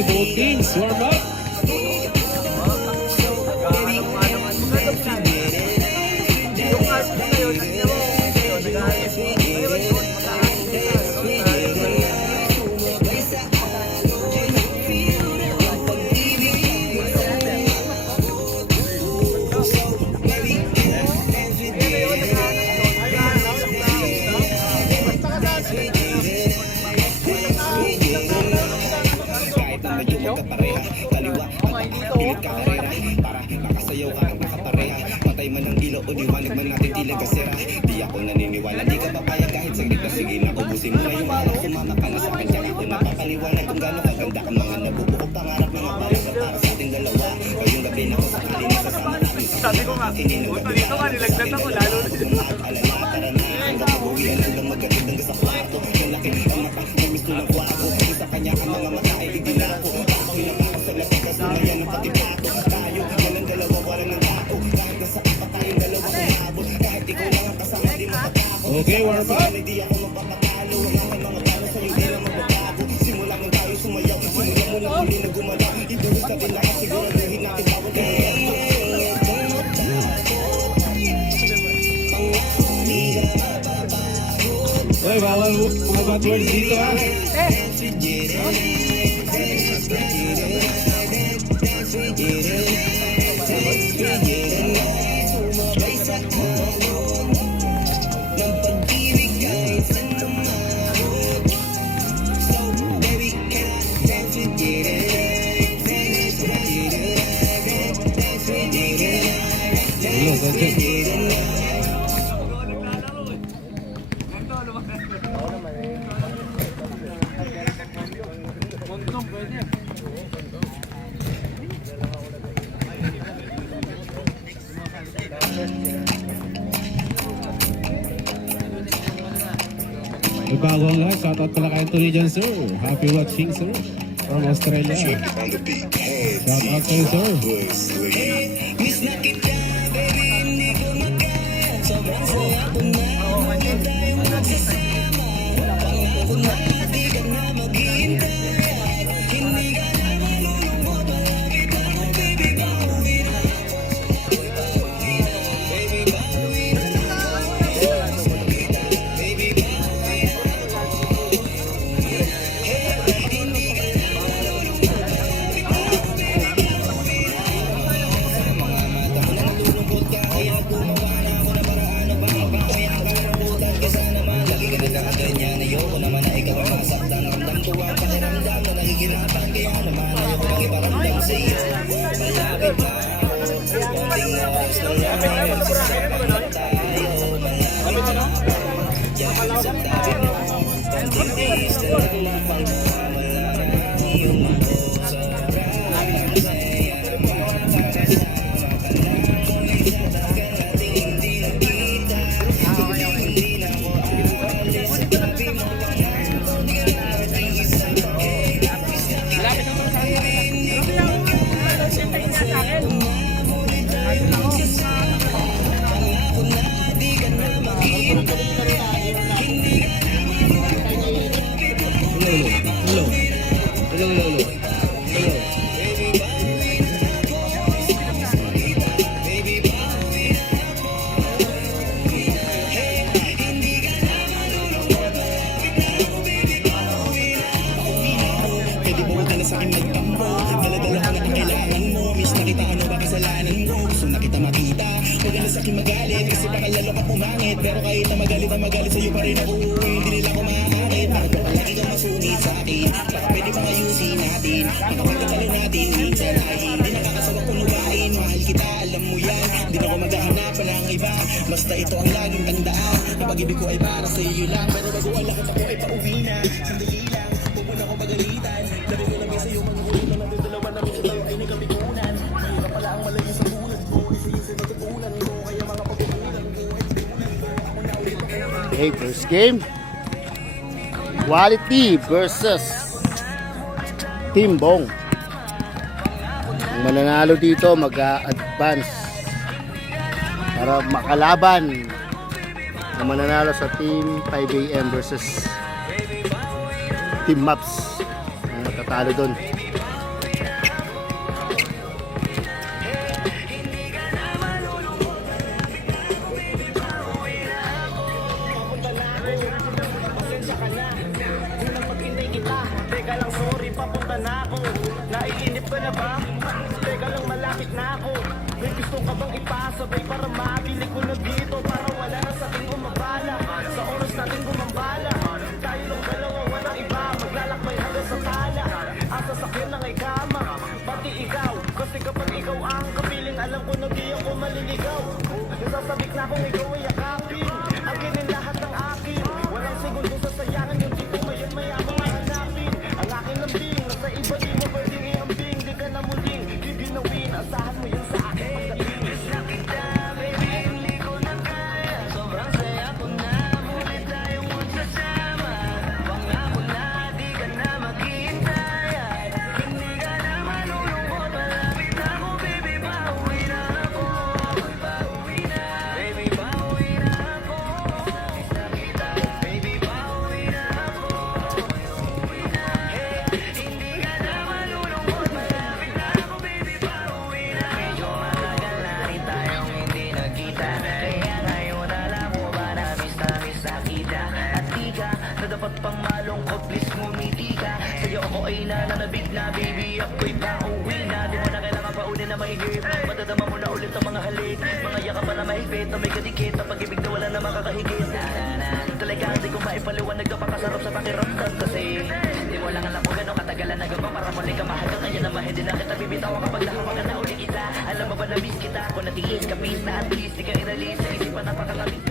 Okay, both teams warm up. O liwanag man natin tila kasira. Di ako naniniwala, di ka papayag kahit saglit na sige na ubusin mo na yung balak. Sumama ka na sa akin, tsaka ako napapaliwanag kung gano'ng kaganda ang mga nabubuo pangarap. Mga balak na para sa ating dalawa. Ngayong gabi na ko sakali na sasama natin. Sabi ko nga, punto dito nga, nilaglat ako lalo na. Alala, tara na, hanggang mabuhian, hanggang magkatid hanggang sa kwarto. Yung laki ang mata, may gusto ng kwako. Kung sa kanya ang mga mata ay bigla ako. Ako'y napakasala, pagkasumayan ng pati plato. Tayo, walang dalawa, walang ng tako. Kahit nasa apa tayong dalawa kumabot. Kahit ikaw lang ang kasama, di makatakot. Okay, warm up. Di ako magpapatalo. Wala kang mga talo sa'yo, di lang magbabago. Simula nang tayo sumayaw. Simula mo lang hindi na gumalaw. Ibuhos ka din lakas, siguraduhin natin bawat kaya. Uy, bawal mga bad words dito ha. May bago ang lahat. Shoutout pala kay Anthony dyan, sir. Happy watching, sir. From Australia. Shoutout kayo, sir. Miss na kita, baby, hindi ko magkaya. Sobrang saya ko na, huwag tayong magsasama. Pangako na, di ka na maghihintay. Hindi ka na malulungkot, palagi ka mo, baby, bawi na. Baby, bawi na. Baby, bawi na. Pwede mo ka na sa akin magtampo. Dala-dala ko na ang kailangan mo. Miss na kita, ano ba kasalanan mo? Gusto na kita makita. Huwag ka na sa akin magalit, kasi baka lalo ka pumangit. Pero kahit na magalit sa'yo pa rin ako. Hindi nila ko makakakit. Bakit ka palagi kang masunit sa akin? Baka pwede pang ayusin natin. Makapagkatalo natin, minsan ay hindi nakakasawang punuwain. Mahal kita, alam mo yan. Hindi na ako maghahanap pa ng iba. Basta ito ang laging tandaan. Ang pag-ibig ko ay para sa iyo lang. Pero bago ang lakas ako ay pauwi na. Sandali lang, huwag mo na ako magalitan. Dali ko lang sa'yo, maghuhuli na natin dalawa namin sa tayo ay nagkabikunan. Mahirap pala ang malayo sa bulat mo. Isa yung sa natutunan ko. Kaya mga pagkukunan ko ay tutunan ko. Ako na ulit ang Okay, first game. Quality versus Team Bong. Ang mananalo dito mag-advance para makalaban ang mananalo sa Team 5AM versus Team Maps. Ang natatalo doon. na ako. Naiinip ka na ba? Teka lang, malapit na ako. May gusto ka bang ipasabay para mabili ko na dito? Para wala na sa ating umabala, sa oras natin gumambala. Tayo lang dalawa, walang iba, maglalakbay hanggang sa tala. Ang sasakyan ng ay kama, pati ikaw. Kasi kapag ikaw ang kapiling, alam ko na di ako maliligaw. Nasasabik na kung ikaw ay yakapin, aginin lahat ng akin. Walang segundo sa sayangan, yung tipo ngayon mayabang mahanapin. Ang akin lambing, nasa iba di mo pwedeng iambing. Di ka na muling giginawin, asahan mo yun sa akin pagdating. Miss na kita, baby, hindi ko na kaya. Sobrang saya ko na, muli tayong magsasama. Pangako na, di ka na maghihintay. Hindi ka na malulungkot, malapit ako, baby, pauwi na ako. Pauwi na, baby, pauwi na ako. Miss na kita, baby, pauwi na ako. Pauwi na, hindi ka na malulungkot, malapit na ako, baby, pauwi na. Medyo matagal na rin tayong hindi nagkita, kaya ngayon alam mo ba na miss na kita. At di ka na dapat pang malungkot, please ngumiti ka. Sa'yo ako ay nananabig na, baby, ako'y pauwi na. Di mo na kailangan pa ulit na mahigit, matadama mo na ulit ang mga halik. Mga yakap pa na mahigpit, na may kadikit, na pag-ibig na wala na makakahigit. Talaga hindi ko maipaliwanag, napakasarap sa pakiramdam. Kasi di mo lang alam kung gano'ng katagalan nagawa para muli ka mahal ka. Kaya naman hindi na kita bibitawan kapag nahawakan na uli kita. Alam mo ba na miss kita, kung natingin ka miss na at least di ka inalis sa isipan napakalamig.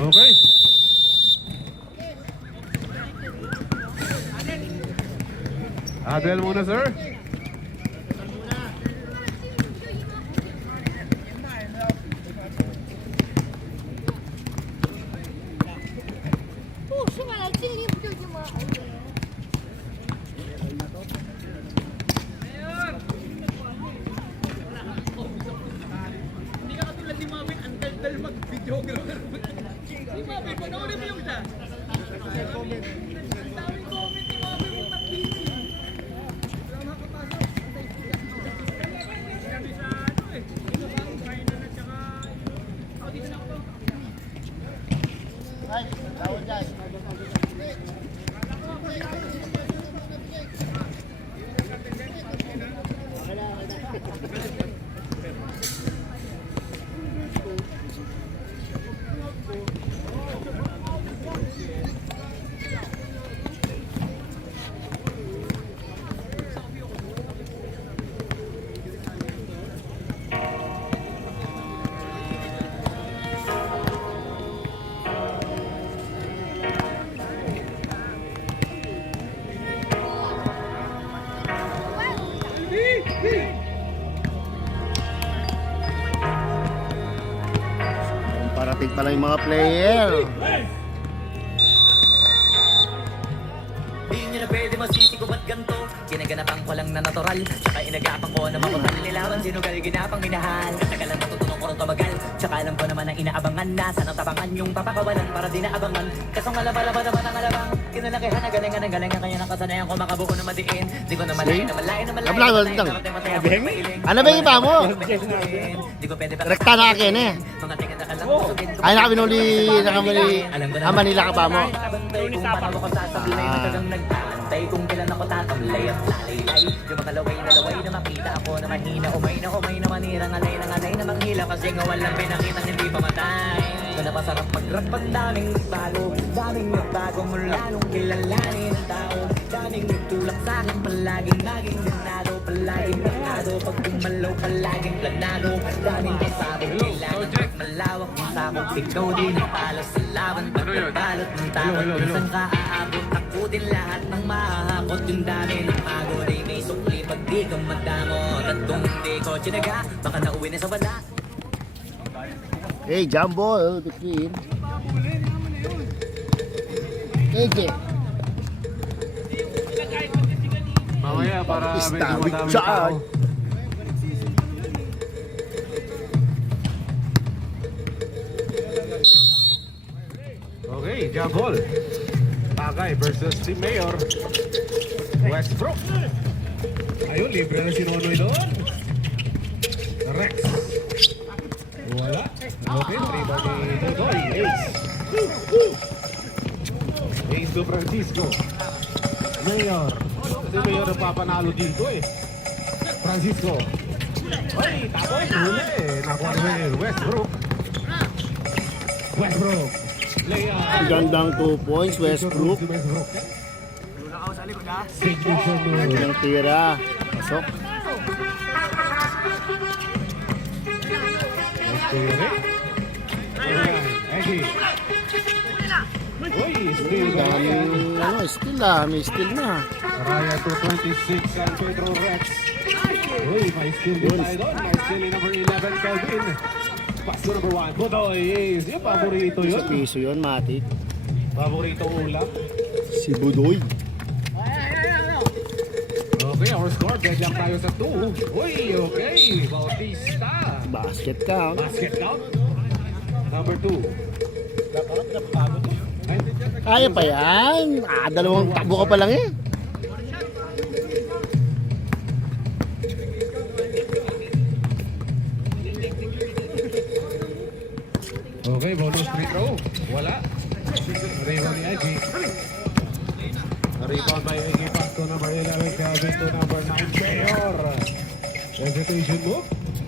Okay. Adel muna, sir. Hindi ka katulad ni Mabel, ang dal-dal mag-videographer. Si Mabel, panoorin mo yung siya. Ang daming comment ni Mabel yung nag-busy. Wala makapasok. Sinabi sa ano eh. Ito ba? Kainan at saka... Ako dito na ako. Ay, tawad dyan. Parating pala yung mga player. Di nyo na pwede masisi ko ba't ganito? Ginaganapan ko lang na natural, tsaka inagapan ko na makutan nililawan. Sinugal ginapang minahal, katagalan matutunong ko rin tumagal. Tsaka alam ko naman ang inaabangan na sana tabangan yung papakawalan para di naabangan. Kasong alaba-laba naman ang alabang kinalakihan na galingan ang galingan. Kaya nakasanayan ko makabuko na madiin. Di ko na malayo na malayo na malayo. Kablang, Malayo, kablang. karating mataya, mapailing. Ano ba yung iba mo? Di ko pwede pa Rekta na akin eh. mga tingin na kalang kusugin. Ay, nakamuli ang Manila ka ba mo? Bantay kung paano ko sasablay na tagang nagtantay kung kailan ako tatamlay at lalaylay. Yung mga laway na makita ako na mahina, umay na manira, ngalay na manghila kasi nga walang pinakitang hindi pa matay. na napasarap mag-rap. Ang daming nagbago, daming nagbago mula nung kilalanin ang tao. Daming nagtulak sa'kin, palaging naging ganado, palaging nakado. Pag kumalaw, palaging planado. Daming pasabog, kailangan malawak ang sabog. Ikaw din ang talo sa laban, pagkabalot ng takot. Minsan ka aabot, takutin lahat ng mahahakot. Yung dami ng pagod ay may sukli pag di ka madamot. At kung hindi ko tinaga, baka nauwi na sa wala. Hey, Jumbo, between. AJ. Mamaya para Is medyo that with madaming John? tao. Okay, jump ball. Tagay versus si Mayor Westbrook. Ayun, libre na si Nonoy doon. Rex. Wala. Okay, rebound ni Nonoy. Ace. Ace to Francisco. Mayor. Kasi Mayor ang papanalo dito eh. Francisco. Ay, tapos huli eh. Nakuha ni Mayor Westbrook. Westbrook. Layup. Gandang 2 points, Westbrook. Si Westbrook. Signature move. Ang tira. Pasok. Spirit. Ayan, Eggy. Uy, still Daming, ano, still ah. May still na. Raya 226 San Pedro Rex. Uy, may still din tayo doon. May still in number 11, Calvin. Pass to number 1, Budoy is yung paborito Sa yun. piso yun, Matik. Paborito ulam. Si Budoy. Okay, our score. Deadlock tayo sa 2. Uy, okay. Bautista. Basket count. Basket count. Number 2. Kaya pa yan. Dalawang takbo ka pa lang eh. Okay, bonus free throw. Wala. Rebound ni Eggy. Rebound by Eggy. Pass to number 11. Calvin to number 9. Mayor. Hesitation move.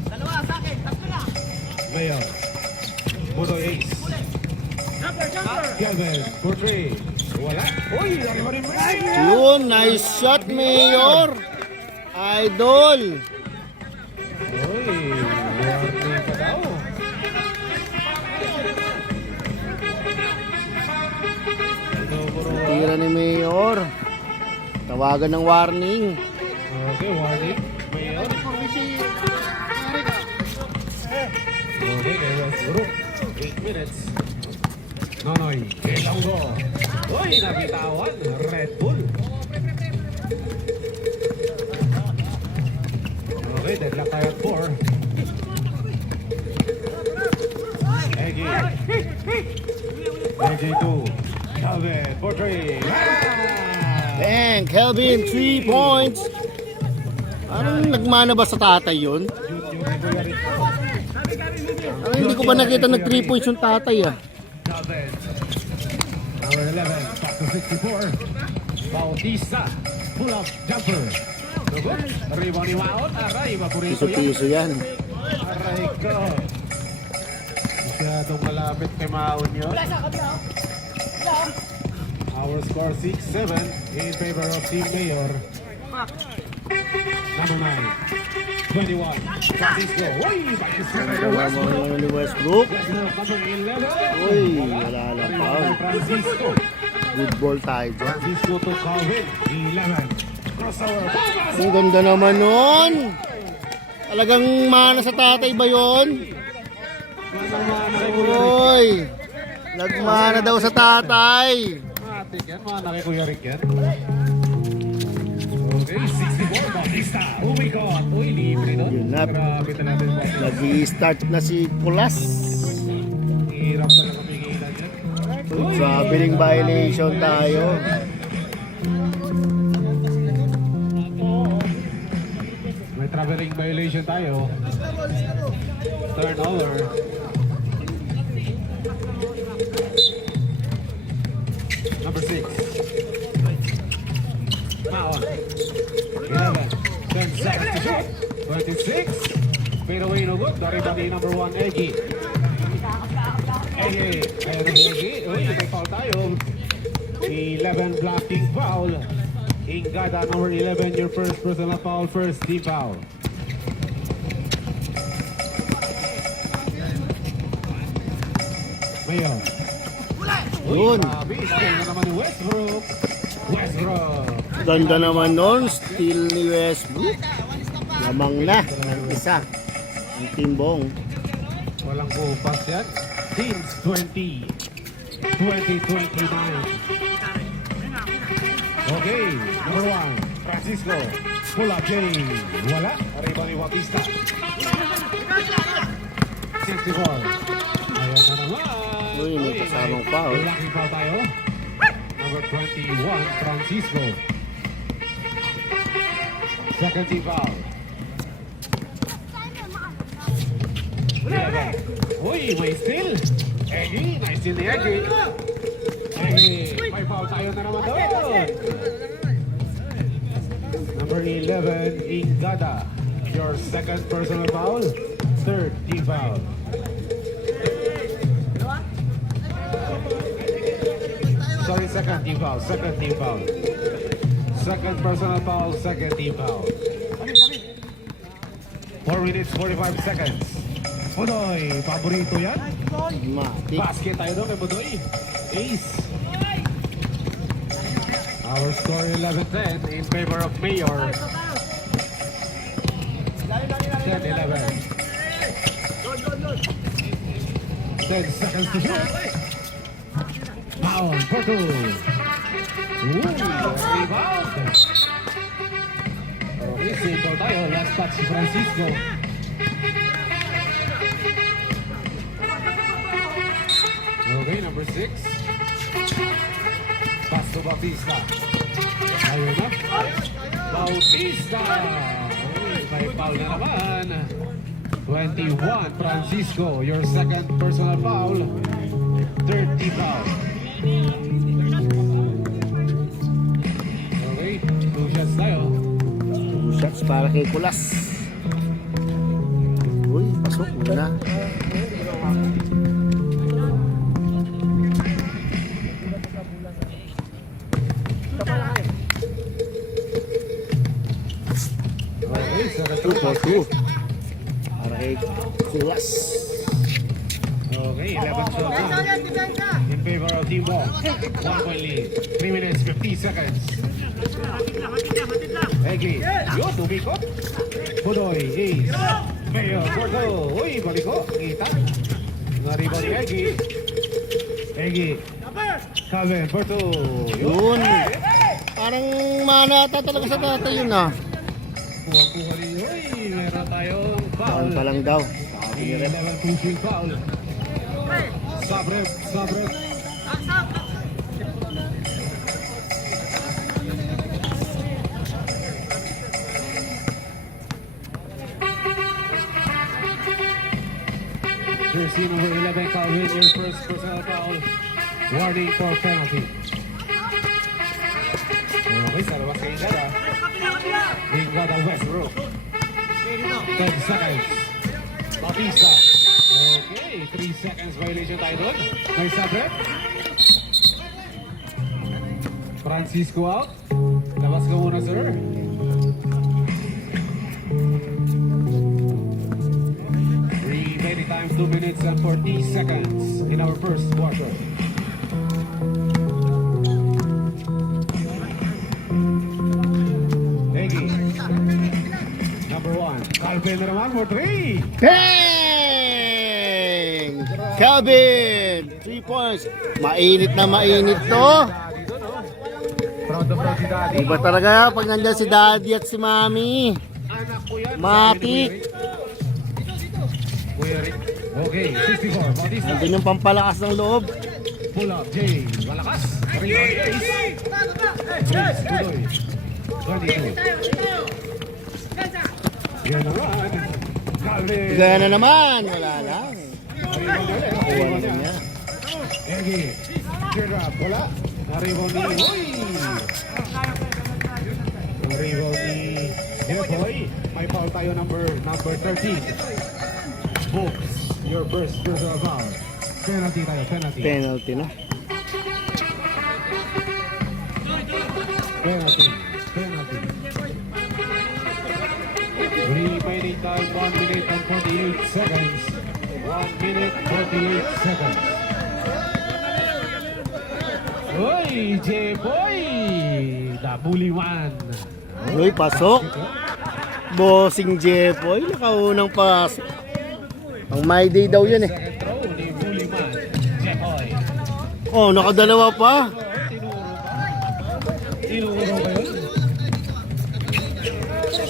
Dalawa sa akin, tatlo na. Mayor. Budoy Ace. Calvin for 3. Wala. Uy, ano ba rin Mayor? Yun, nice shot, Mayor. Idol. Uy, warning ka daw. Tira ni Mayor. Tawagan ng warning. Okay, warning. Mayor. Okay, kay Westbrook. 8 minutes. Nonoy. Ilonggo. Uy, nabitawan. Red Bull. Okay, deadlock tayo at 4. Eggy. Eggy 2. Calvin for 3. Bang, Kelvin, 3 points. Anong nagmana ba sa tatay yun? Ang hindi ko ba nakita nag 3 points yung tatay ah. Calvin. Number 11. Back to 64. Bautista. Pull up jumper. Good. Rebound ni Waot. Aray, paborito yan. Piso-piso yan. Aray ko. Masyadong malapit kay Maon yun. Our score 6-7 in favor of Team Mayor. Number 9. 21. Francisco. Uy! Ano ni Westbrook? Westbrook, number 11. Uy, wala lang pa. Francisco. Good ball tayo dyan. Francisco to Calvin. 11. Crossover. Ang ganda naman nun. Talagang mana sa tatay ba yun? Uy, nagmana daw sa tatay. Matik yan, mga nakikuya Rick yan. Okay, 64. Bautista. Umikot. Uy, libre doon. Yun na. Grabe talaga. Nag-i-start na si Kulas. Hirap talaga pigilan yan. Traveling violation tayo. May traveling violation tayo. Turnover. Number 6. Maon. 11. 10 seconds to shoot. 26. Fade away no good. The rebound ni number 1, Eggy. Ege, ayan na Ege. Uy, may foul tayo. 11 blocking foul. Ingada, number 11, your first personal foul, first team foul. Mayor. Yun. Grabe, steal na naman ni Westbrook. Westbrook. Ganda naman nun. Steal ni Westbrook. Lamang na. Ng isa. Ang timbong. Walang bupas yan. Teams 20. 20-29. Okay, number 1, Francisco. Pull up, Jay. Wala. Arriba ni Bautista. 64. Ayan na naman. Uy, may kasamang foul. Lucky foul tayo. Number 21, Francisco. Second team foul. Yeah. Uy, may steal. Eggy, nice steal ni Eggy. Eggy, may foul tayo na naman doon. Number 11, Ingada. Your second personal foul. Third team foul. Sorry, second team foul. Second team foul. Second personal foul. Second team foul. 4 minutes, 45 seconds. Budoy, paborito yan. Matik. Basket tayo doon kay Budoy. Ace. Our score 11-10 in favor of Mayor. 10-11. 10 seconds to shoot. Foul for 2. Ooh, rebound. Okay, simple tayo. Last touch si Francisco. Okay, number 6. Pass to Bautista. Ayun na. Bautista. Uy, may foul na naman. 21, Francisco. Your second personal foul. 30 foul. Okay, 2 shots tayo. 2 shots para kay Kulas. Uy, pasok muna. Okay, so the 2 for 2. Para kay Kulas. Okay, 11 shots in favor of Team Ball. 1 point lead. 3 minutes, 50 seconds. Egi, yun, tumikot. Budoy, Ace. Mayor, Porto. Uy, baliko. Kita. Nariba ni Egi. Egi. Calvin, Porto. Yun. Parang manata talaga sa data yun ah. Kuha-kuha rin. Uy, meron tayong foul. Foul pa lang daw. Sabi ni Rep. 11 pushing foul. Sabret, Sabret. Jersey number 11, Calvin, your first personal foul. Warning for penalty. Okay, sa labas kay Ingada. Ingada Westbrook. 10 seconds. Bautista. Okay, 3 seconds violation tayo doon. May Sabret. Francisco out. Labas ka muna, sir. Remaining time 2 minutes and 40 seconds in our first quarter. Egi. Number 1. Calvin na naman for 3. Bang! Calvin! 3 points. Mainit na mainit to. Proud of proud si Daddy. Iba talaga pag nandyan si Daddy at si Mami. Anak ko yan. Matik. Kuya Rick. Okay, 64. Bautista. Nandun yung pampalakas ng loob. Pull up, Jay. Malakas. Rebound, Ace. Ace, Pudoy. 22. Yan naman. Calvin. Gana naman. Wala lang. Rebound ulit. Kuha Rebound na niya. niya. Egi. Teardrop. Wala. Na-rebound ni Hoy. Na-rebound ni Jepoy. May foul tayo number 13. Books. Your first personal foul. Penalty tayo, penalty. Penalty na. Penalty. Penalty. Remaining time 1 minute and 48 seconds. 1 minute 48 seconds. Uy, J-Boy! Nabuliwan. Uy, pasok. Bossing Jepoy, nakaunang pasok. Ang my day daw yun eh. Second throw ni Buliman. J-Boy. Oh, nakadalawa pa. Tinuro ba yun?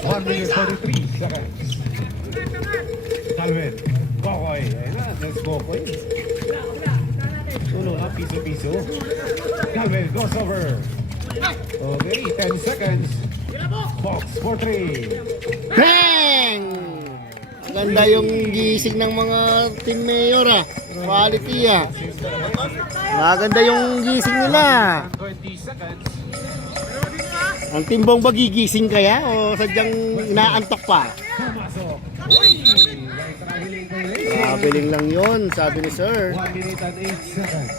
1 minute 43 seconds. Calvin. Kokoy. Ayun na, next Kokoy. Tulo na, piso-piso. Calvin goes over. Okay, 10 seconds. Box for 3. Bang! Ganda yung gising ng mga team mayor ah. Quality ah. Maganda yung gising nila. 20 seconds. Ang timbong ba gigising kaya o sadyang inaantok pa? Pumasok. Uy! Right traveling violation. Traveling lang yun, sabi ni sir. 1 minute and 8 seconds.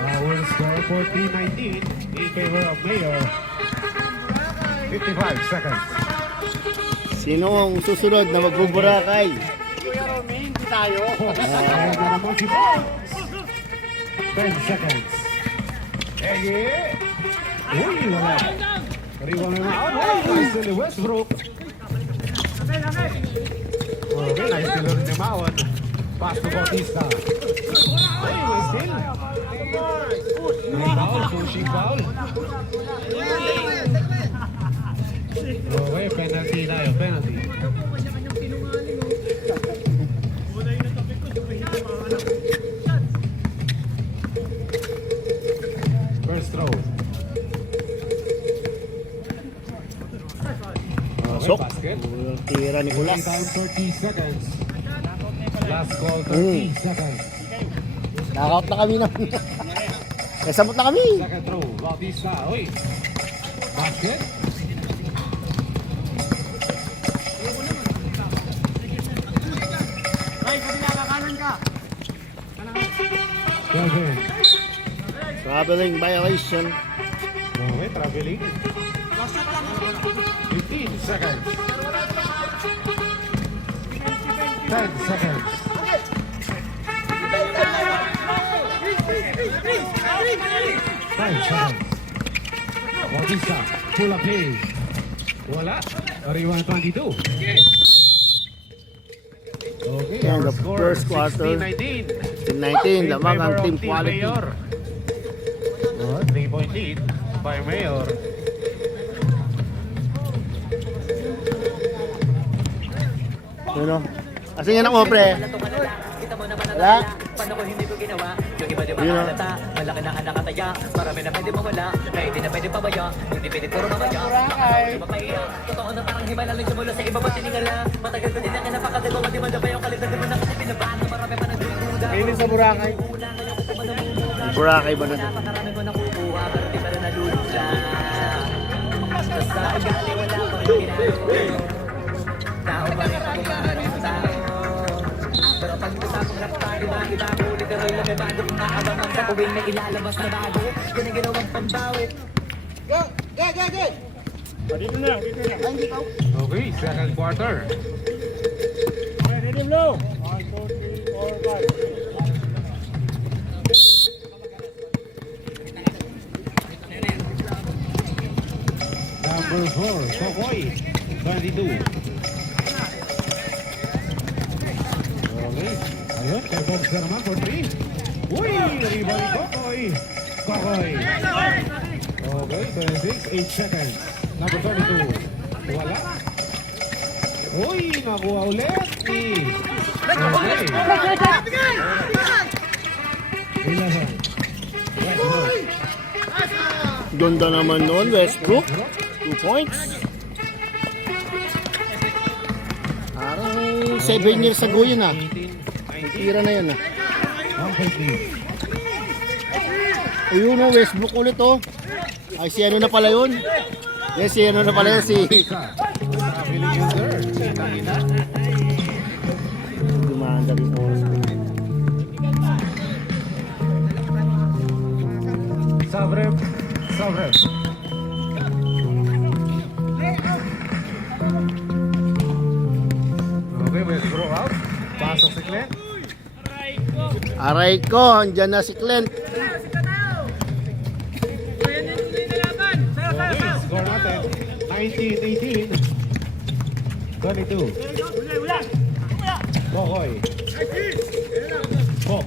Our score for 319 in favor of Mayor. 55 seconds. Sino ang susunod na magbuburakay? Ayan na naman si Box. 10 seconds. Ege. Uy, wala. Pariwan na out. Nice to the Westbrook. Okay, nice to the Mawan. Pass to Bautista. Uy, still. May foul, pushing foul. Okay, penalty tayo, penalty. First throw. Pasok. Basket. Tira ni Kulas. Time 30 seconds. Last call 30 seconds. Knockout na kami naman. Kasabot na kami. Second throw. Bautista. Uy. Basket. Kelvin. Traveling violation. Okay, traveling. 15 seconds. 10 seconds. 5 seconds. Bautista. Pull up play. Wala. Ariwan 22. Okay, And our the score first quarter. 16-19. Team 19, lamang ang team Team quality. Mayor. 3-point lead by Mayor. Ano? Kasi yan ako, pre. Wala. Paano ko hindi ko ginawa? Yung iba di ba Yun, halata? Malaki na anak kataya. Marami na pwede mawala. Na hindi na pwede pabaya. Hindi pwede puro mamaya. Makakawin ba kaya? Totoo na parang himala lang siya mula sa iba ba tiningala? Matagal ko din na kinapakadalo. Mati man ba yung kalitan mo na kasi pinabahan na marami pa nagdududa. Kainin sa Boracay. Boracay ba na? Napakarami ko nakukuha. Pero di pa rin nalulula. Basta ugali wala pang ginagawa. Tao pa rin ako maaaring tao. Pero pag usapang rap tayo, bakit ako literal na may bago kung maabangan sa kuwing na ilalabas na bago. Yan ang ginawang pambawit. Okay, second quarter. Number 4, Kokoy, 22. Okay, ayun, kay Box na naman for 3. Uy, rebound Kokoy. Kokoy. Okay, 26, 8 seconds. Number 22. Wala. Uy, nakuha ulit ni... Okay. 11. Westbrook. Ganda naman noon, Westbrook. 2 points. Parang 7 years ago yun ah. 18, 19. Tira na yun ah. 1 point lead. Ayun o, Westbrook ulit oh. Ay, si ano na pala yun? Yes, si ano na pala yun, si... Feeling user. Kita-kita. Ganda rin oras ko. Sabrep. Sabrep. Okay, Westbrook out. Pasok si Clint. Aray ko, andyan na si Clint. Okay, score natin. 19-18. 22. Kokoy. Fox.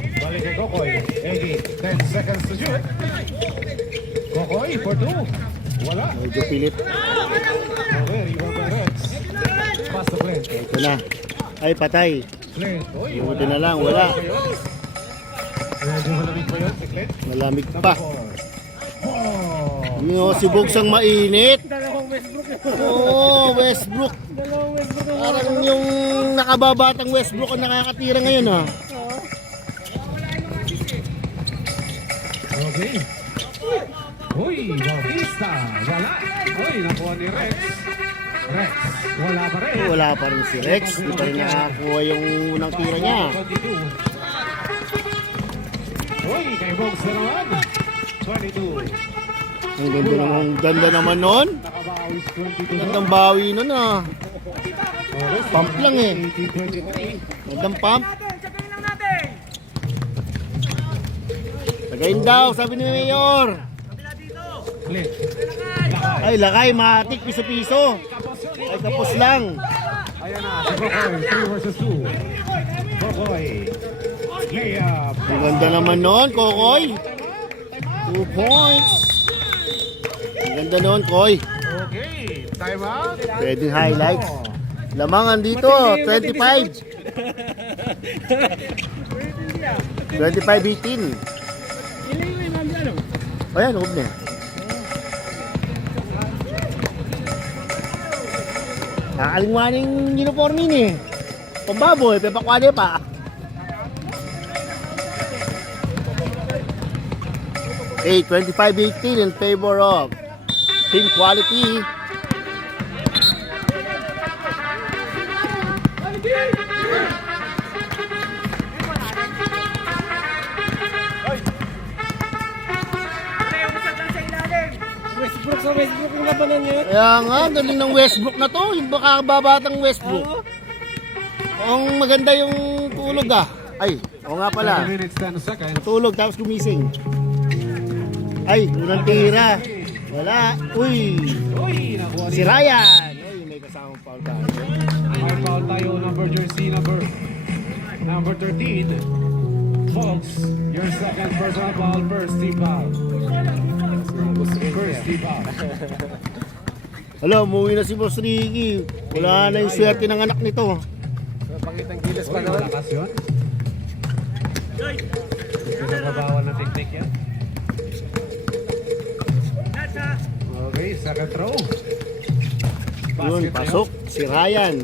Balik kay Kokoy. Egi. 10 seconds to shoot. Kokoy for 2. Wala. Medyo pilit. Okay, rebound by Reds. Pass to Clint. Ito na. Ay, patay. Clint. Uy, Buti na lang, wala. Medyo malamig pa yun si Clint. Malamig Number pa. 4. Oh. Yung si Bugsang mainit. Oo, Westbrook. Parang yung nakababatang Westbrook ang nakakatira ngayon ha. Okay. Uy, Bautista. Wala. Uy, nakuha ni Rex. Rex. Wala pa rin. Wala pa rin si Rex. Di pa rin nakakuha yung unang tira niya. 22. Uy, kay Bogs na naman. 22. Ang ganda naman nun. Nakabawis 22. Gandang bawi nun ah. Okay, Pump lang eh. 18-23. Gandang pump. Tagayin daw, sabi ni Mayor. Clint. Ay, lakay, matik, piso-piso. Ay, tapos lang. Ayan na, si Bokoy. 3 versus 2. Bokoy. Layup. Ang ganda naman nun, Kokoy. 2 points. Ang ganda nun, Koy. Okay, time out. Pwedeng highlights. Lamangan dito, 25. 25-18. Ayan, huwag na. Nakalingwaning uniform yun eh. Pambaboy, pepakwade pa. Okay, 25-18 in favor of team quality. Westbrook sa Westbrook yung labanan niya. Kaya nga, galing ng Westbrook na to. Yung baka babatang Westbrook. Ang maganda yung tulog ah. Ay, oo nga pala. 7 minutes, 10 seconds. Tulog tapos gumising. Ay, unang tira. Wala. Uy, Uy, nakuha si ni Ryan. Uy, may kasamang foul tayo. Hard foul tayo, number jersey, number 13. Folks, your second personal foul, first team foul. First team foul. Hala, umuwi na si Boss Ricky. Wala na yung swerte ng anak nito. Uy, malakas yun. Pinababawal na teknik yan. Okay, second throw. Yun, Basket na pasok. Si Ryan.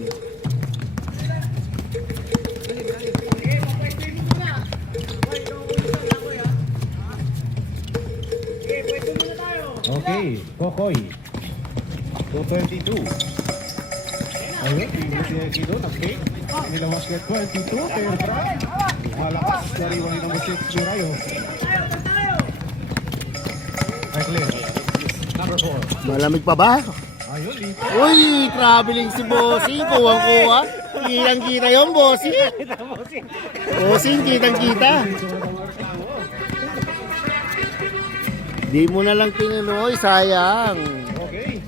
Okay, Kokoy. 222. Ayun, pinili dito, nag-take. Nilawas ka 22, pero try. Malakas, dariwan ng musik si Rayo. Ay, clear. Number 4. Malamig pa ba? Ayun, dito. Uy, traveling si Bossing. Kuwang-kuwa. Kitang-kita yun, Bossing. Bossing, kitang-kita. Di mo na lang tinuloy, sayang. Okay.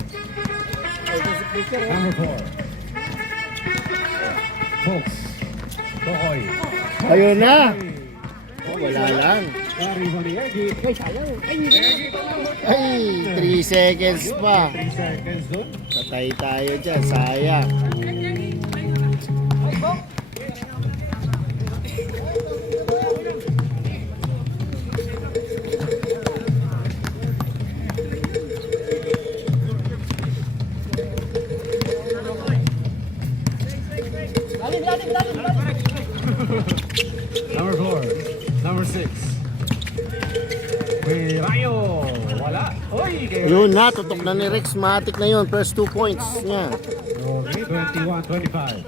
Number 4. Folks. Kokoy. Ayun na. Oh, wala lang. Dariwan ni Egi. Ay, 3 seconds pa. 3 seconds doon. Patay tayo dyan, sayang. Number 4. Number 6. May Rayo. Wala. Uy, kay Yun na, tutok na ni Rex. Matik na yun. First 2 points niya. Okay, 21-25.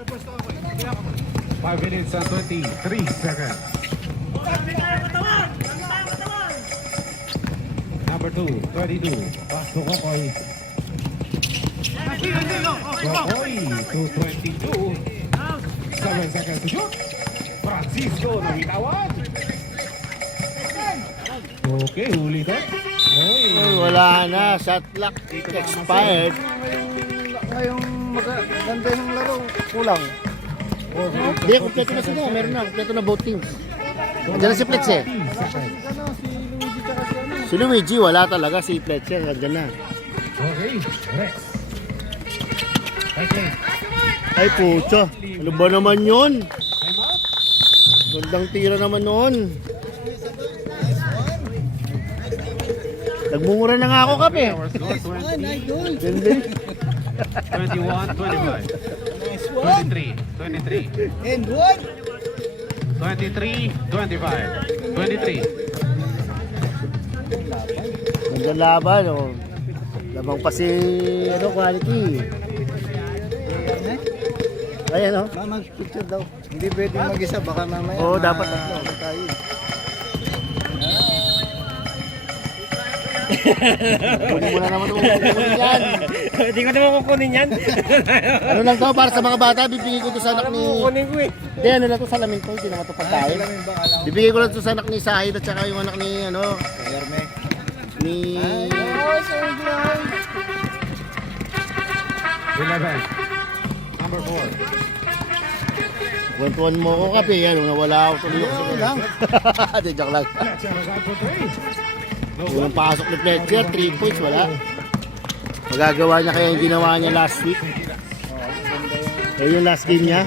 5 minutes and 23 seconds. Number 2, 22. Pass to Kokoy. Kokoy to 22. 7 seconds to shoot. Francisco nabitawan. Okay, ulitin. Ay, wala na. Shot clock expired. Ngayong maganda yung laro, kulang. Hindi, kompleto na sila. Meron na. Kompleto na both teams. Andiyan na si Flex eh. Si Luigi, wala talaga. Si Fletcher, nandiyan na. Okay, Rex. Okay, Ay, pucha. Ano ba naman yun? time out. Gandang tira naman noon. Nagmumura na nga ako, kape. Our score, 20, Ganda. 21, 25. 23, 23. And what? 23, 25. 23. Ganda laban, oh. Labang pa si, quality. Ayan, oh. Mag-picture daw. Hindi pwedeng mag-isa, baka mamaya. Oo, dapat tatlo. ano tayo. Kunin mo na naman kung kukunin yan. Hindi ko naman kukunin yan. Ano lang to, para sa mga bata, bibigay ko to sa anak ni... Kukunin ko eh. Hindi, ano lang to, salamin to, hindi naman to pagkain. Alamin ba, alam ko. Bibigay ko lang to sa anak ni Sahid at saka yung anak ni, Guillerme. ni... 11. Number 4. Kwentuhan mo ko, kape, yan, nawala ako tuloy ako sa lang. Hindi, joke lang. Fletcher is out for 3. Yung pasok ni Fletcher, 3 points, wala. Magagawa niya kaya yung ginawa niya last week. Yung last game niya.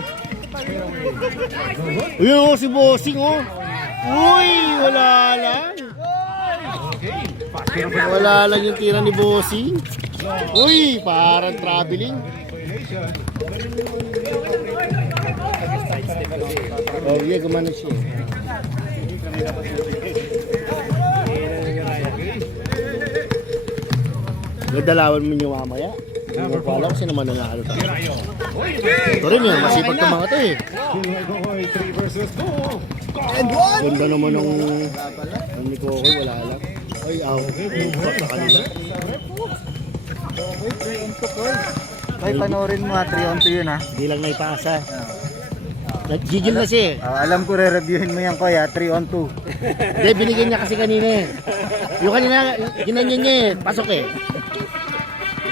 Ayun, si Bossing, oh. Uy, wala lang. Okay, pass to number Wala lang yung tira ni Bossing. Uy, parang traveling. violation. Oh, yeah, gumano siya. Nadalawan mo niyo mamaya. Hindi ko alam kung sino man nanalo tayo. Tirayo. Uy, Ito rin yun, masipag ka mga ito eh. Gilroy Kokoy, 3 versus 2. Ganda naman ng ni Kokoy, wala lang. Ay, buhat sa kanila. Ay, panoorin mo ha, 3-on-2 yun ha. Hindi lang naipasa. Nag-gigil na siya eh. Alam ko re-reviewin mo yan ko ya, 3-on-2. Hindi, binigyan niya kasi kanina eh. Yung kanina, ginanyan niya eh. Pasok eh.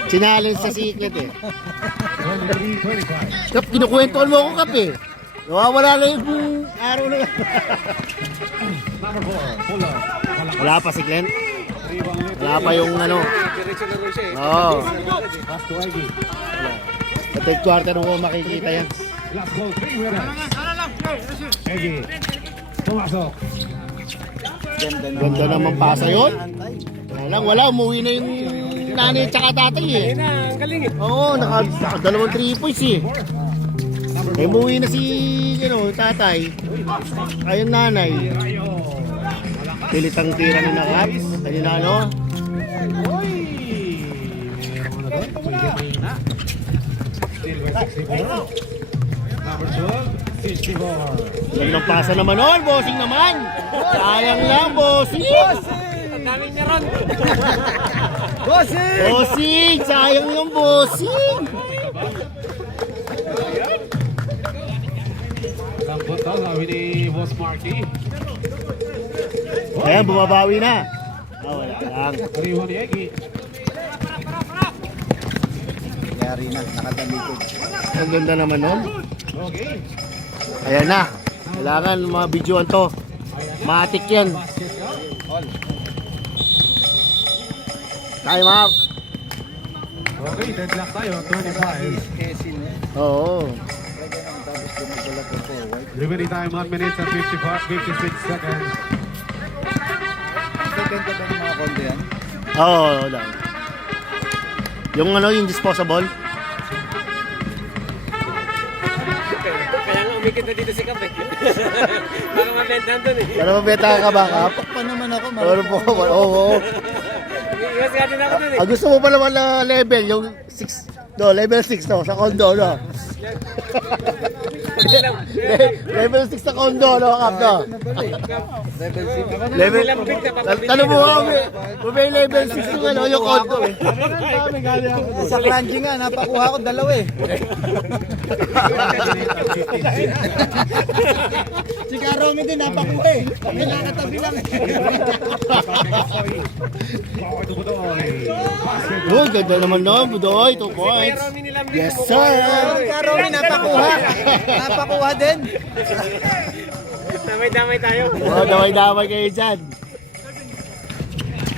Sinalin sa secret eh. 23, 25. Kap, kinukwentuhan mo ako, Kap eh. Nawawala lang yung araw na. Number 4, Fuller. Wala pa si Glenn. 3-1 Wala pa yung ano. Diretso na rin siya eh. Oo. Pass to Ivy. Sa third quarter mo makikita yan. Last goal, 3 winners. Ivy. Pumasok. Ganda naman pasa yun. Wala, umuwi na yung nanay at saka tatay eh. Ayun na, ang galing eh. Oo, nakadalawang 3 points eh. Eh, umuwi na si tatay. Ayun nanay. Tirayo. Pilitang tira ni Nakat. Kanina ano? Uy! Ano na doon? Pwede mahina. Still by 64. Number 12, 54. Gandang pasa naman nun, bossing naman. Sayang lang, bossing. Ang dami niya ron. Bossing, sayang yung bossing. Lambot daw, sabi ni Boss Marky. Ayan, bumabawi na. Wala lang. 3-1 ni Egi. Yari na, nakatalikod. Ang ganda naman nun. Okay. Ayan na. Kailangan mga videoan to. Matik yan. Basket count. Time out. Okay, deadlock tayo. 25. Kesin eh. Oo. Tapos gumagalat ko forward. Remaining time 1 minute and 56 seconds. Benta ba ng mga kondo yan? Oo, lang. Yung yung disposable. Kaya nga umikit na dito si Kap eh. Baka mabentahan doon eh. Para mabeta ka ba, Kap? Pa naman ako, Ano po? Oo. Iwas nga din ako doon eh. Gusto mo pa naman na level, yung 6, level 6 no, sa condo, no? Level 6 sa condo, no, Kap, no? Level, tanong mo nga, may level 6 yung ano, yung condo. Sa crunchy nga, napakuha ko 2 eh. Si Karomi din napakuha eh. Kami nakatabi lang eh. Oh, ganda naman no, Budoy, 2 points. Yes, sir. Si Karomi napakuha. Napakuha din. Damay-damay tayo. Oh, damay-damay kayo dyan.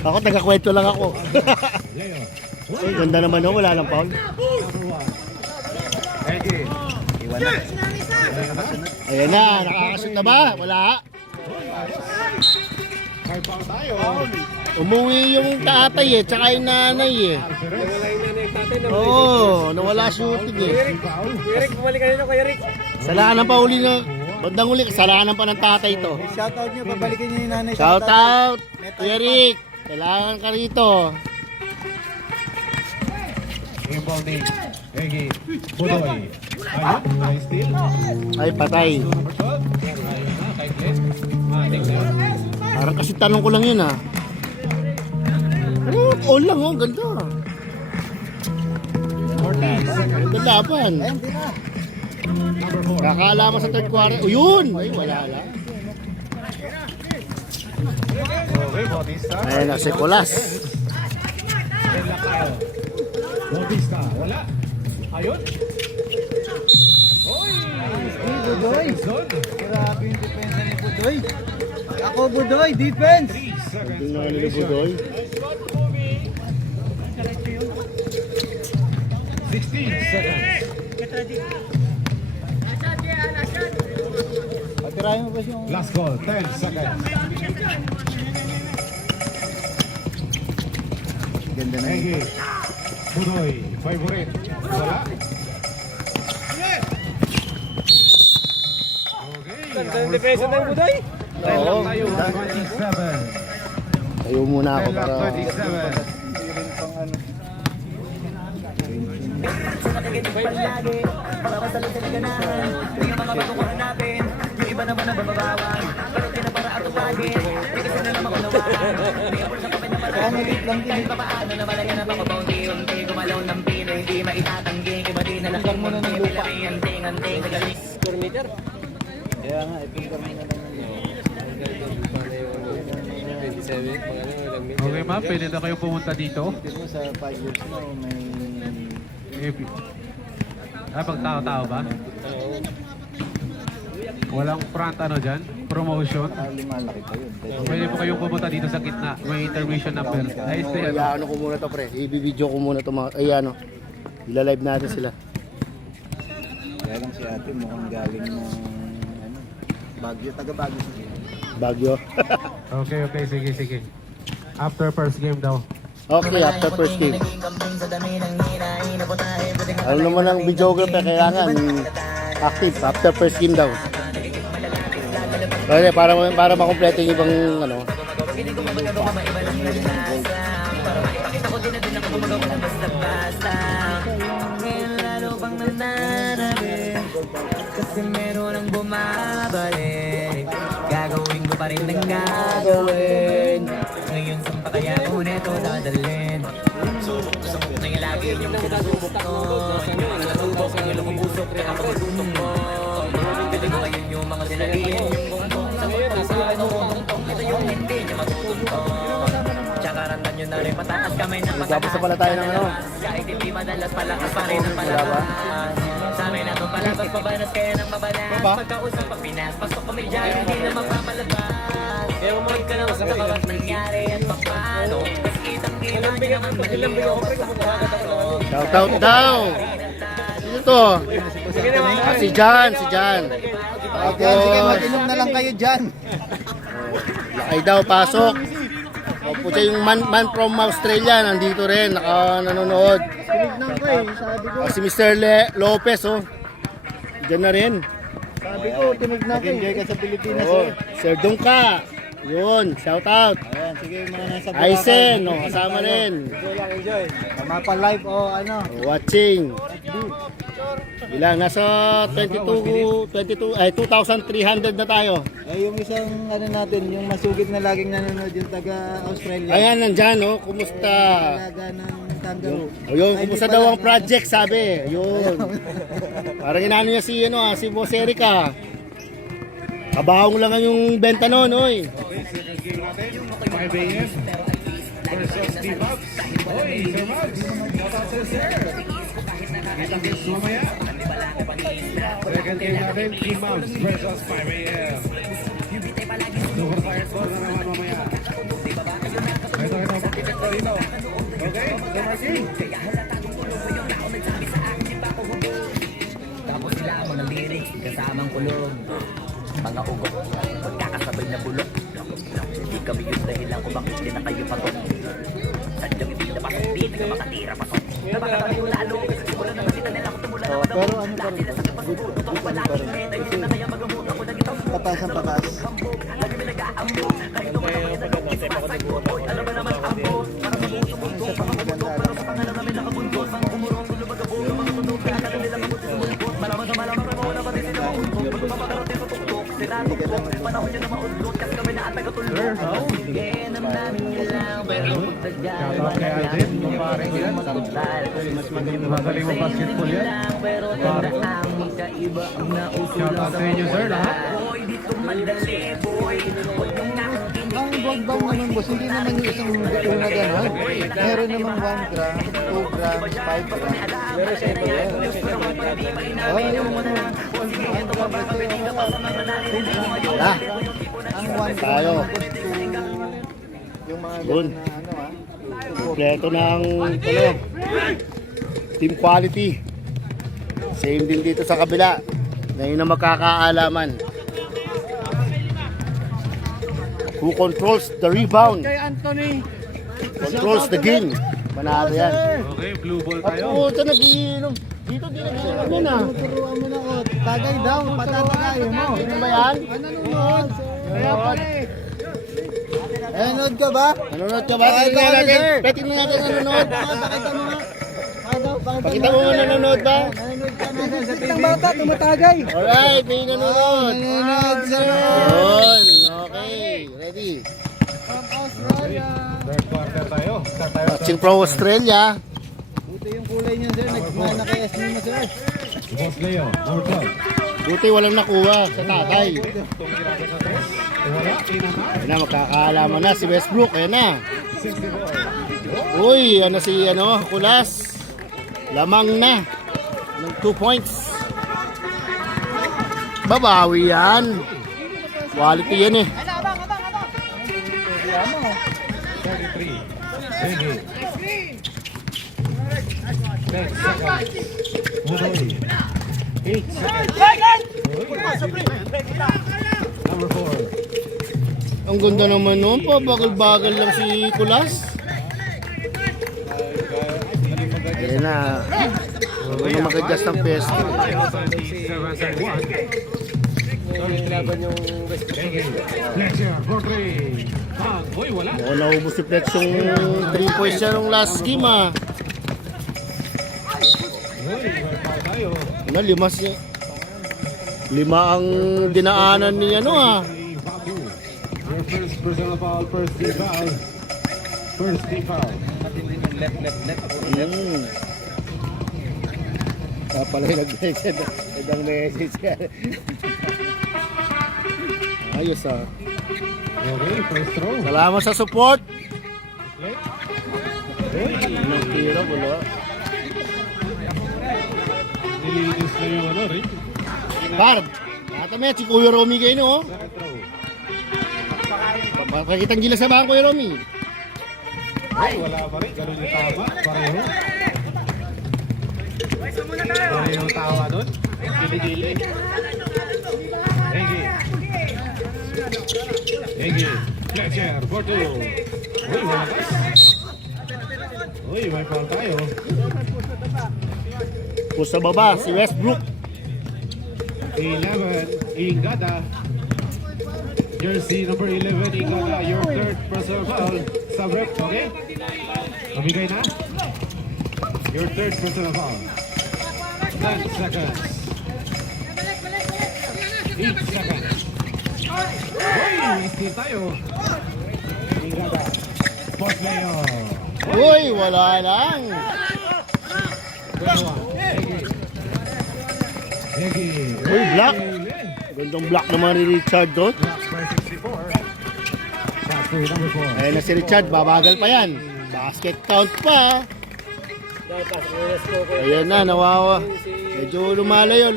Ako, taga-kwento lang ako. Ay, ganda naman no, wala lang foul. Ayan na, nakakashoot na ba? Wala. Umuwi yung tatay eh, tsaka yung nanay eh. Wala yung nanay natin. Oo, nawala shooting eh. Eric, bumalik ka nito kay Eric. Salanan pa uli na, bandang uli, salanan pa ng tatay to. Shoutout nyo, babalikin nyo yung nanay. Shout out, Kuya Rick. Kailangan ka rito. Inbound ni Egi Budoy. Ayun, nice steal. Ay, patay. Number 12. Ayun na, tight lane. Take down. Parang kasi tanong ko lang yun ah. Oh, all lang oh, ganda. Ganda laban. Number 4. Kakala mo sa third quarter. Oh, yun! Ay, wala lang. Okay, Bautista. Ayan na, si Colas. Bautista, wala. Ayun. Oy! Budoy. Zone. Grabe yung depensa ni Budoy. Ako Budoy, defense. 3 seconds Tingnan nila violation. Budoy. 16 seconds. Patirahin mo ba yung... Last call, 10 seconds. Ganda na yun. Egi Budoy, favorite. Wala. Ganda yung depensa ng Budoy. Oo, Tayo, ganda. 27. Tayo muna ako para... 27. Palagi, papasalit sa ganahan. Hindi ang mga bago ko hanapin. Yung iba naman ang bababawan. Pero tinapara at upagin. Hindi kasi na naman kunawaan. Hindi ako sa kapit na parang. Kahit papaano na malaga na baka paunti-unti. Gumalaw ng pino, hindi maitatanggi. Iba din na lang mo ng lupa. Anting-anting, nagalis. Square meter. Kaya nga, ipintar mo na lang. 27, pang ano, ilang meter. Okay ma'am, pwede na kayo pumunta dito. Tignan mo sa 5 years na, may... Pag tao-tao ba? Oo. Walang front ano dyan? Promotion? Lumalaki pa yun. Pwede po kayong pumunta dito sa gitna. May intermission number. Ayos na yan. Ay, ano ko muna to pre. I-video ko muna to mga... Ay, ano. Ila-live natin sila. Kaya lang si ate mukhang galing ng... Ano, Baguio, taga Baguio. Bagyo. Okay, sige. After first game daw. Okay, after first game. Ano naman ang videographer, kailangan active after first game daw. Kasi para makompleto yung ibang ano. Kasi meron ang bumabalik. Gagawin ko pa rin ang gagawin. Ngayon saan pa kaya ko neto dadalhin? Ngayon lagi yung sinasubok ko. Yung mga nasubok, yung ilong busok, kaya ako magtutok mo. Pili mo ngayon yung mga sinabihin, yung bongbong. Sa ngayon, nasa akin mo tungtong. Ito yung hindi niya matutuntong. Tsaka randan nyo na rin pataas kamay na Tapos na pala tayo ng ano. kahit hindi madalas palakas pa rin ang palabas. Sa amin na palabas, pabanas kaya nang mabalas. Pagkausap pag Pinas, pasok kami dyan, hindi na mapapalabas. Kaya umawag ka naman sa bawat nangyari at paano. Mas kitang-kita niya naman maliw. Shout out daw. Sino to? Ah, si Jan. Yan, sige, mag-inom na lang kayo dyan. Lakay daw, pasok. Opo siya yung man from Australia, nandito rin, nanonood. Tinignan ko eh, sabi ko. Si Mr. Lopez, oh. Diyan na rin. Sabi ko, tinignan ko. Nag-enjoy ka sa Pilipinas Oh, eh. Sir Dungka. Yun, shout out. Ayan, Sige, mga nasa Aisen, no, kasama rin. Enjoy lang, enjoy. Mapa live o ano. Watching. Ilang? Nasa 2,300 na tayo. Eh, yung isang ano natin, yung masugid na laging nanonood, yung taga Australia. Ayan, nandyan, no? Kumusta? Talaga ng kangaroo. O yun, Ay, kumusta di daw pala, ang project, sabi. Yun. Parang inaano niya si, si Boss Erica. Kabahong lang yung benta noon, oy. Okay, second game natin. 5 a.m. versus Team Mavs. Oy, Sir Mavs. Shoutout sir, sir. Kita-kits mamaya. Second game natin, Team Mavs versus 5 a.m. Super fired score na naman mamaya. Ito, pakitik ko rito. Okay, Sir Marky. Tapos sila ang mga lyrics kasamang kulog. Mga ugok, magkakasabay na bulok. Hindi kami yung dahilan kung bakit din na kayo patok. Sadyang hindi na pasok, di na makatira pasok. Napakatabi mo lalo, wala na nakita nila ako tumula na Pero ano pa rin, Tutong palagi, dahil na kaya magamot ako na gitang patas ang patas. lagi may nag-aambo, kahit naman ako yung nag-ukis, pasay ko, alam ba naman ambo, para mabuto-buto, para sa pangalan namin nakabuntot, mga kumurong, lumagabo, mga tunog, kaya nila mabuti sa mulipot, malaman na malaman ko na pati sila mauntot, magpapakarating sa tuktok, sinatoktok, panahon nyo na mauntot, kasi kami na at tagatulog. Kaya namin nilang, pero pagtadya, Shoutout kay Alden, kumpare ko yan. Magaling mo basketball yan. pero tandaan, magkaiba ang nausulang Shoutout sa inyo, sir, lahat. boy, dito madali, boy, huwag mong nakakingin. Ang bang naman boss, hindi naman yung isang buto na gano'n. Meron namang 1 gram, 2 grams, 5 grams. Meron sa iba yan. Ay, yung ano, Ah, ang 1 gram tayo. naman boss, yung mga Yun. gano'n na ano Kompleto ng team quality. Same din dito sa kabila. Ngayon na magkakaalaman. Who controls the rebound? Kay Anthony. Controls the game. Manalo yan. Okay, blue ball At tayo. puto, nagiinom. Dito di nagiinom yan ah. Turuan mo na ko. Tagay daw, patatagayin mo. Ano ba yan? Nanonood. Kaya pala eh. Nanonood ka ba? Nanonood ka ba? Ay, Tingnan bakit, natin. sir? Tingnan natin nanonood. Pakita mo nga. Pakita mo nga nanonood ba? Nanonood ka na sa TV. Ang bata, tumatagay. Alright, may nanonood. Nanonood sir. Yun. Okay. Ready. From Australia. Third quarter tayo. Start tayo. Watching from Australia. Buti yung kulay niya sir. Nagmana kay SB mo sir. Boss Leo, number 12. Buti walang nakuha sa tatay. Tumira sa 3. Wala, inaman. Ayan na, magkakaalaman na si Westbrook. Ayan na. 64. Uy, ano si Kulas. Lamang na. Ng 2 points. Babawi yan. Quality yan eh. 33. Biggie. 10 seconds. Munoy. 8 seconds. Number 4. Ang ganda naman nun po. Bagal-bagal lang si Kulas. Ayan na. Huwag na mag-adjust ng pesto. Fletcher for 3. Bang. Uy, wala. Mukhang naubos si Flex yung 3 points siya nung last game ah. Uy, well foul tayo. Ano, lima ang dinaanan ni Babu. Your first personal foul, first team foul. First team foul. Pala yung nag-message. Nag-message ka. Ayos ah. Okay, first throw. Salamat sa support. Uy, Nagtira, wala. nilinis na yung ano, Rick. Bard, natame, si Kuya Romy kayo no? Second throw. Papakitang gila sa bahan, Kuya Romy. Ay, wala pa rin. Ganun yung tama. Pareho. Pareho yung tawa doon. Gili-gili. Egi. Egi. Fletcher. For 2. Uy, malakas. Uy, may foul tayo. Push sa baba, si Westbrook. 11. Ingada. Jersey number 11, Igata, your third personal foul. Sub-rep, okay? Namigay na? Your third personal foul. 10 seconds. 8 seconds. Uy, still tayo. Igata. Spot player. Uy, wala lang. Hegi. Uy, block. Gandang block naman ni Richard doon. Block by 64. Faster, number 4. Ayun na si Richard, babagal pa yan. Basket count pa. Ayan na, nawawa. Medyo lumalayo.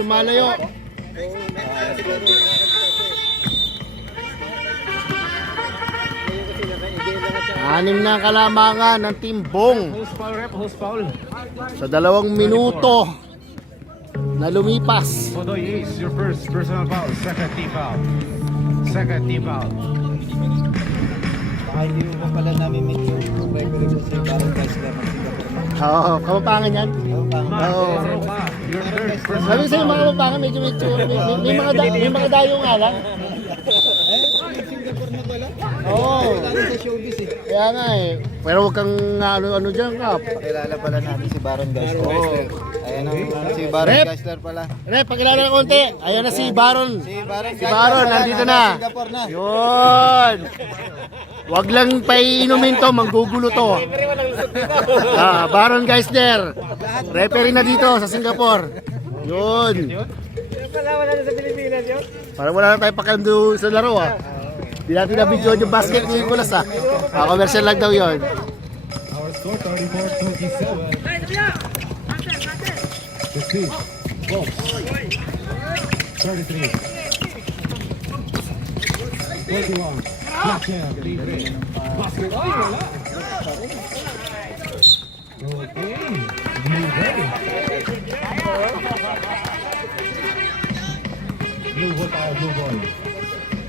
Anim na kalamangan ng Team Bong Host foul, rep. Host foul. sa 2 minuto na lumipas. Podoy Ace, your first personal foul. Second team foul. Second team foul. Baka hindi mo pa pala namin-meet yung record sa Barong Gaisler ng Singapore. Oo, kapapangan yan. Oo. Your third personal Sabi sa'yo mga kapapangan, medyo may mga dayo nga lang. Singapore na pala? Oo. Kailangan sa showbiz eh. Kaya nga eh. Pero huwag kang ano dyan, Kap. Kilala pala natin si Baron Gaisler. Oo. Ayan ang si Baron Rep. Gaisler pala. Re, pakilala na konti. Ayan na si Baron. Si Baron Si Baron, nandito na. Singapore na. Yun. Wag lang paiinumin to, manggugulo to. Baron Geisler. Referee na dito sa Singapore. Yun. Wala na sa Pilipinas yun. Parang wala na tayo pakando sa laro Di natin na-video yung basket ni Nicolas commercial lang daw yun. Our score 34-27. 15. Box. 33. 21. Gotcha. Libre. Basket. Ay, wala. Okay. Libre. Blue ball tayo, blue ball.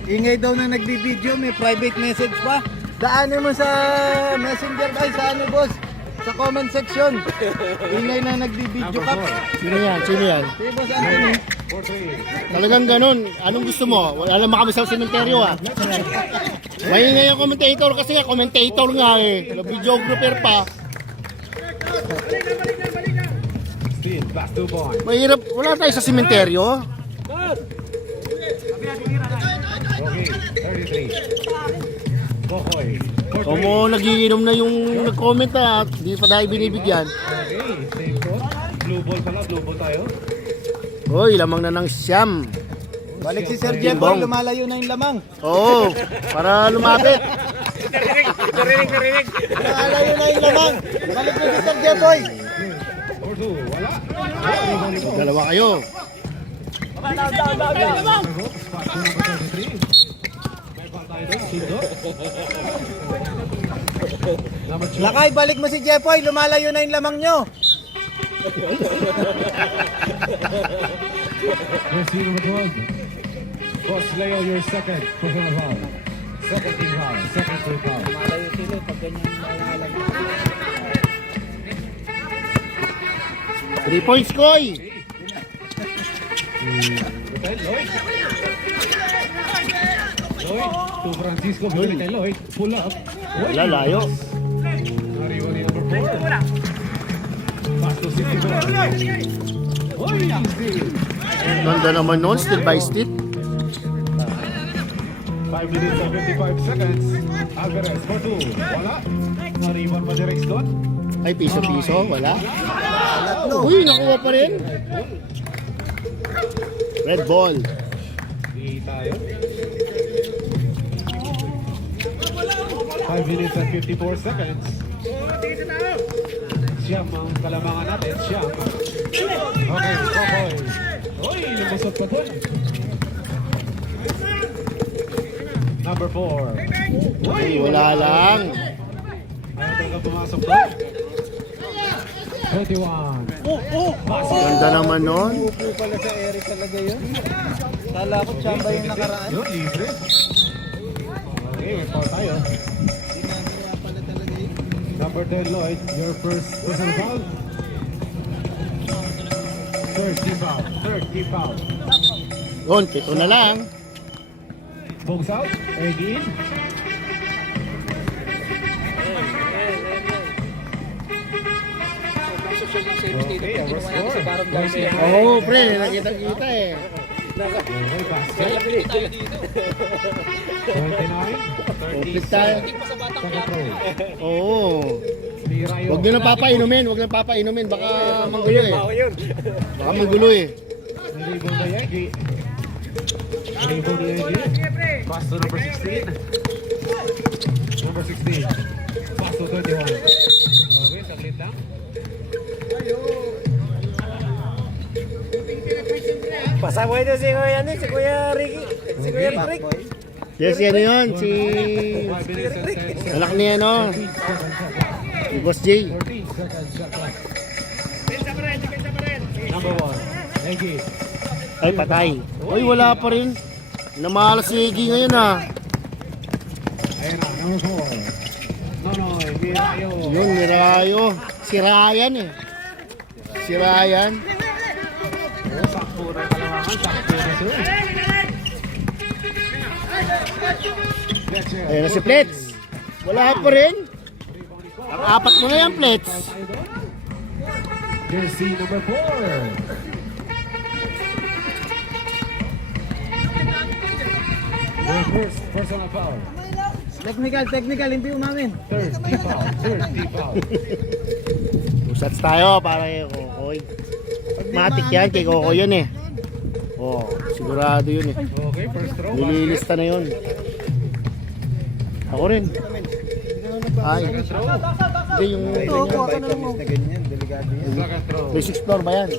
Ingay daw na nagbibideo, may private message pa. Daanin mo sa messenger ay sa ano boss? Sa comment section. Ingay na nagbibideo ka. Sino yan? Si boss Anthony. 4-3. Talagang ganun. Anong gusto mo? Wala naman kami sa sementeryo Maingay ang commentator kasi commentator nga videographer pa. Still, pass 2 points. Mahirap. Wala tayo sa sementeryo. Okay, 33. Bokoy. Como nagiinom na yung nag-comment hindi pa tayo binibigyan. Okay, same court. Blue ball pala, blue ball tayo. Hoy, lamang na ng siyam. Balik si Sir Jeffo, lumalayo na yung lamang. Oo, para lumapit. Narinig. Lumalayo na yung lamang. Balik na si Sir Jeffo. 4-2, wala. Dalawa kayo. Spot to number 33. May pa tayo doon, Sindo. Number 2. Lakay, balik mo si Jeffo, lumalayo na yung lamang nyo. Jersey number 12. Boss Leo, your second personal foul. Second team foul. Second team foul. Lumalayo sila pag ganyan malalag. 3 points, Koy. Lloyd. Lloyd to Francisco. Lloyd kay Lloyd. Pull up. Wala, layo. Nariwari number 4. Pass to 64. Oy, steal. Ganda naman nun, still by stick. 5 minutes and 55 seconds. Alvarez for 2. Wala. Nariwan pa direct doon. Ay, piso-piso, wala. Uy, nakuha pa rin. Red ball. Di tayo. 5 minutes and 54 seconds. Siyam ang kalamangan natin. Siyam. Okay, Kokoy. Uy, lumusot pa doon. Number 4. Ay, wala lang. Ayaw ka pumasok doon. 21. Ganda naman nun. Upo pala sa Eric talaga yun. Kala ko tsamba yung nakaraan. Yun, libre. Okay, may foul tayo. Ginagawa pala talaga yun. Number 10, Lloyd, your first personal foul. Third team foul. Third team foul. Yun, 7 na lang. Pokes out. Eggy in. Social ng safety dito. Okay, Ginawa natin overscore. sa Baron Garcia. Oo, pre, nakita-kita eh. Okay, basket. Tayo dito. 29. Complete tayo. Hindi pa sa batang Second throw. Oo. Mirayo. Huwag nyo nang papainumin, baka manggulo eh. Bako yun. Baka manggulo eh. Rebound na Eggy. Rebound na Eggy. Pass to number 16. Number 16. Pass to 21. Okay, saglit lang. Pasabay na si Kuya, si Kuya Ricky. Si Kuya Rick. Yes, yan yun. Si 5 minutes and 10 seconds. anak niya, no? 13 seconds shot clock. Si Boss J. 13 seconds shot clock. Number 1. Eggy. Ay, patay. Uy, wala pa rin. Namalas si Iggy ngayon ah. Ayan na, number 4. Nonoy, Mirayo. Yun, Mirayo. Si Ryan eh. Si Ryan. Sakto na kalamangan, sakto na sir. Fletcher. Ayun na si Plets. Wala pa rin. Ang apat mo na yan, Plets. Jersey number 4. First personal foul. Technical, hindi umamin. Third deep foul. Third deep foul. Usats tayo para kay Kokoy. Matik yan, kay Kokoy yun eh. Oh, sigurado yun eh. Okay, first throw. Nililista na yun. Ako rin. Ay, Second throw. hindi yung... Na ganyan, delikado yan. Second throw. May 6th floor ba yan?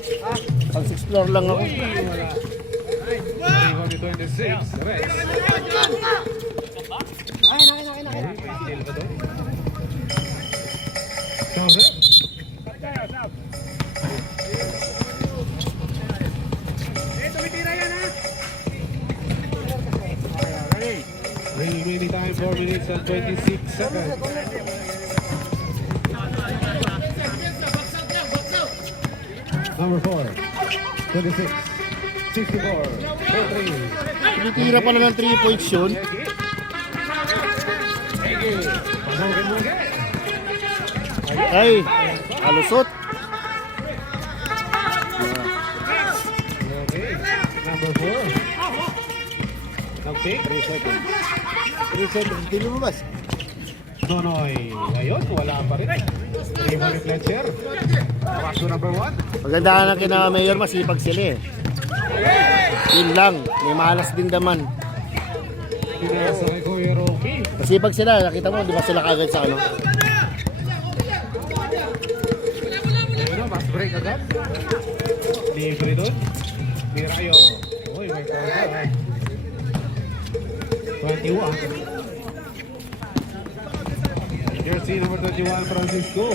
Pag 6th floor lang ako. Uy, wala. 326. Reds. Ay, steal ba doon? Counter. Remaining time 4 minutes and 26 seconds. Number 4, 26, 64, 43. Tinitira pala ng 3 points yun. Pasok mo agad. Ay, alusot. Okay, number 4. Nag-take. 3 seconds. Hindi lumabas. Nonoy. Ngayon, wala pa rin. Raymond Fletcher. Pass to number 1. Maganda na kina Mayor, masipag sila eh. Yun lang, may malas din daman. Pinasa kay Kuya Rocky. Masipag sila, nakita mo, di ba sila kagad sa ano? Ayun na, pass break agad. Libre doon. Mirayo. Uy, may counter. 21. Jersey number 21, Francisco.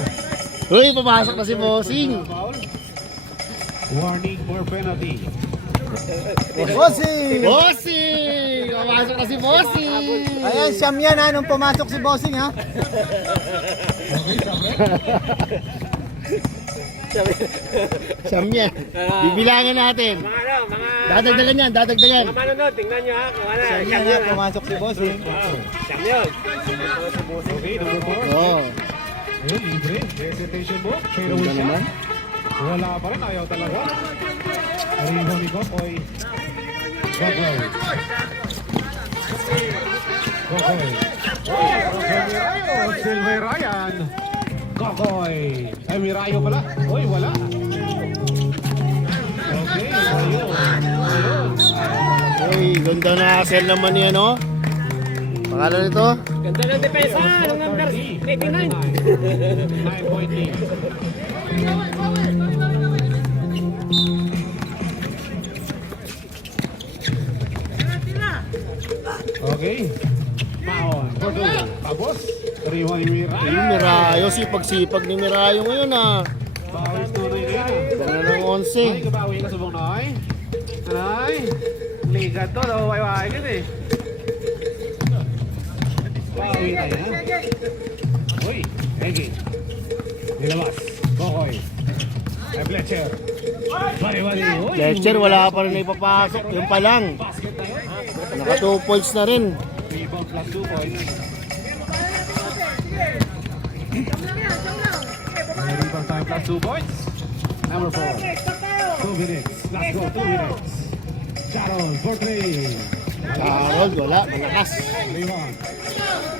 Uy, papasok na si Bossing. Foul. Warning for penalty. Bossing! Bossing! Papasok na si Bossing! Ayan, siyam yan ha, nung pumasok si Bossing ha. Siyam yan. Bibilangan natin. Mga ano, mga... Dadagdagan yan, dadagdagan. Mga manonood, tingnan nyo ha. Kung ano, Siyam yan ha, pumasok si Bossing. Siyam yun. Okay, number 4. Oo. Ayun, libre. Hesitation mo. Pero Ganda siya. naman. Wala pa rin. Ayaw talaga. Arriba ni Kokoy. Kokoy. Kokoy. Still may Ryan. Kokoy. Ay, may Rayo pala. Uy, wala. Okay, ayun. Ayun. Uy, ganda na sell naman yan, no? Pangalan nito? Ganda ng depensa. Anong number? 89. 9-point lead. Okay. Maon. Porto. Tapos. Riwan ni Ay, Mirayo. Mirayo, sipag-sipag ni Mirayo ngayon ah. Bawis tunay na yan. Ganda ng Ay, 11. kabawi ka subong noy. Ay. Ligat to. Daw wayway ka eh. Bawi na yan. Uy. Egi. Nilabas. Kokoy. Ay, Fletcher. Bali-bali. Uy. Fletcher, wala pa rin na ipapasok. Yung pa lang. Basket na yun. Naka 2 points na rin. Rebound plus 2 points. Rebound time plus 2 points. Number 4. 2 minutes. Let's go, 2 minutes. Sharon for 3. Carol, wala. Malakas. Rebound.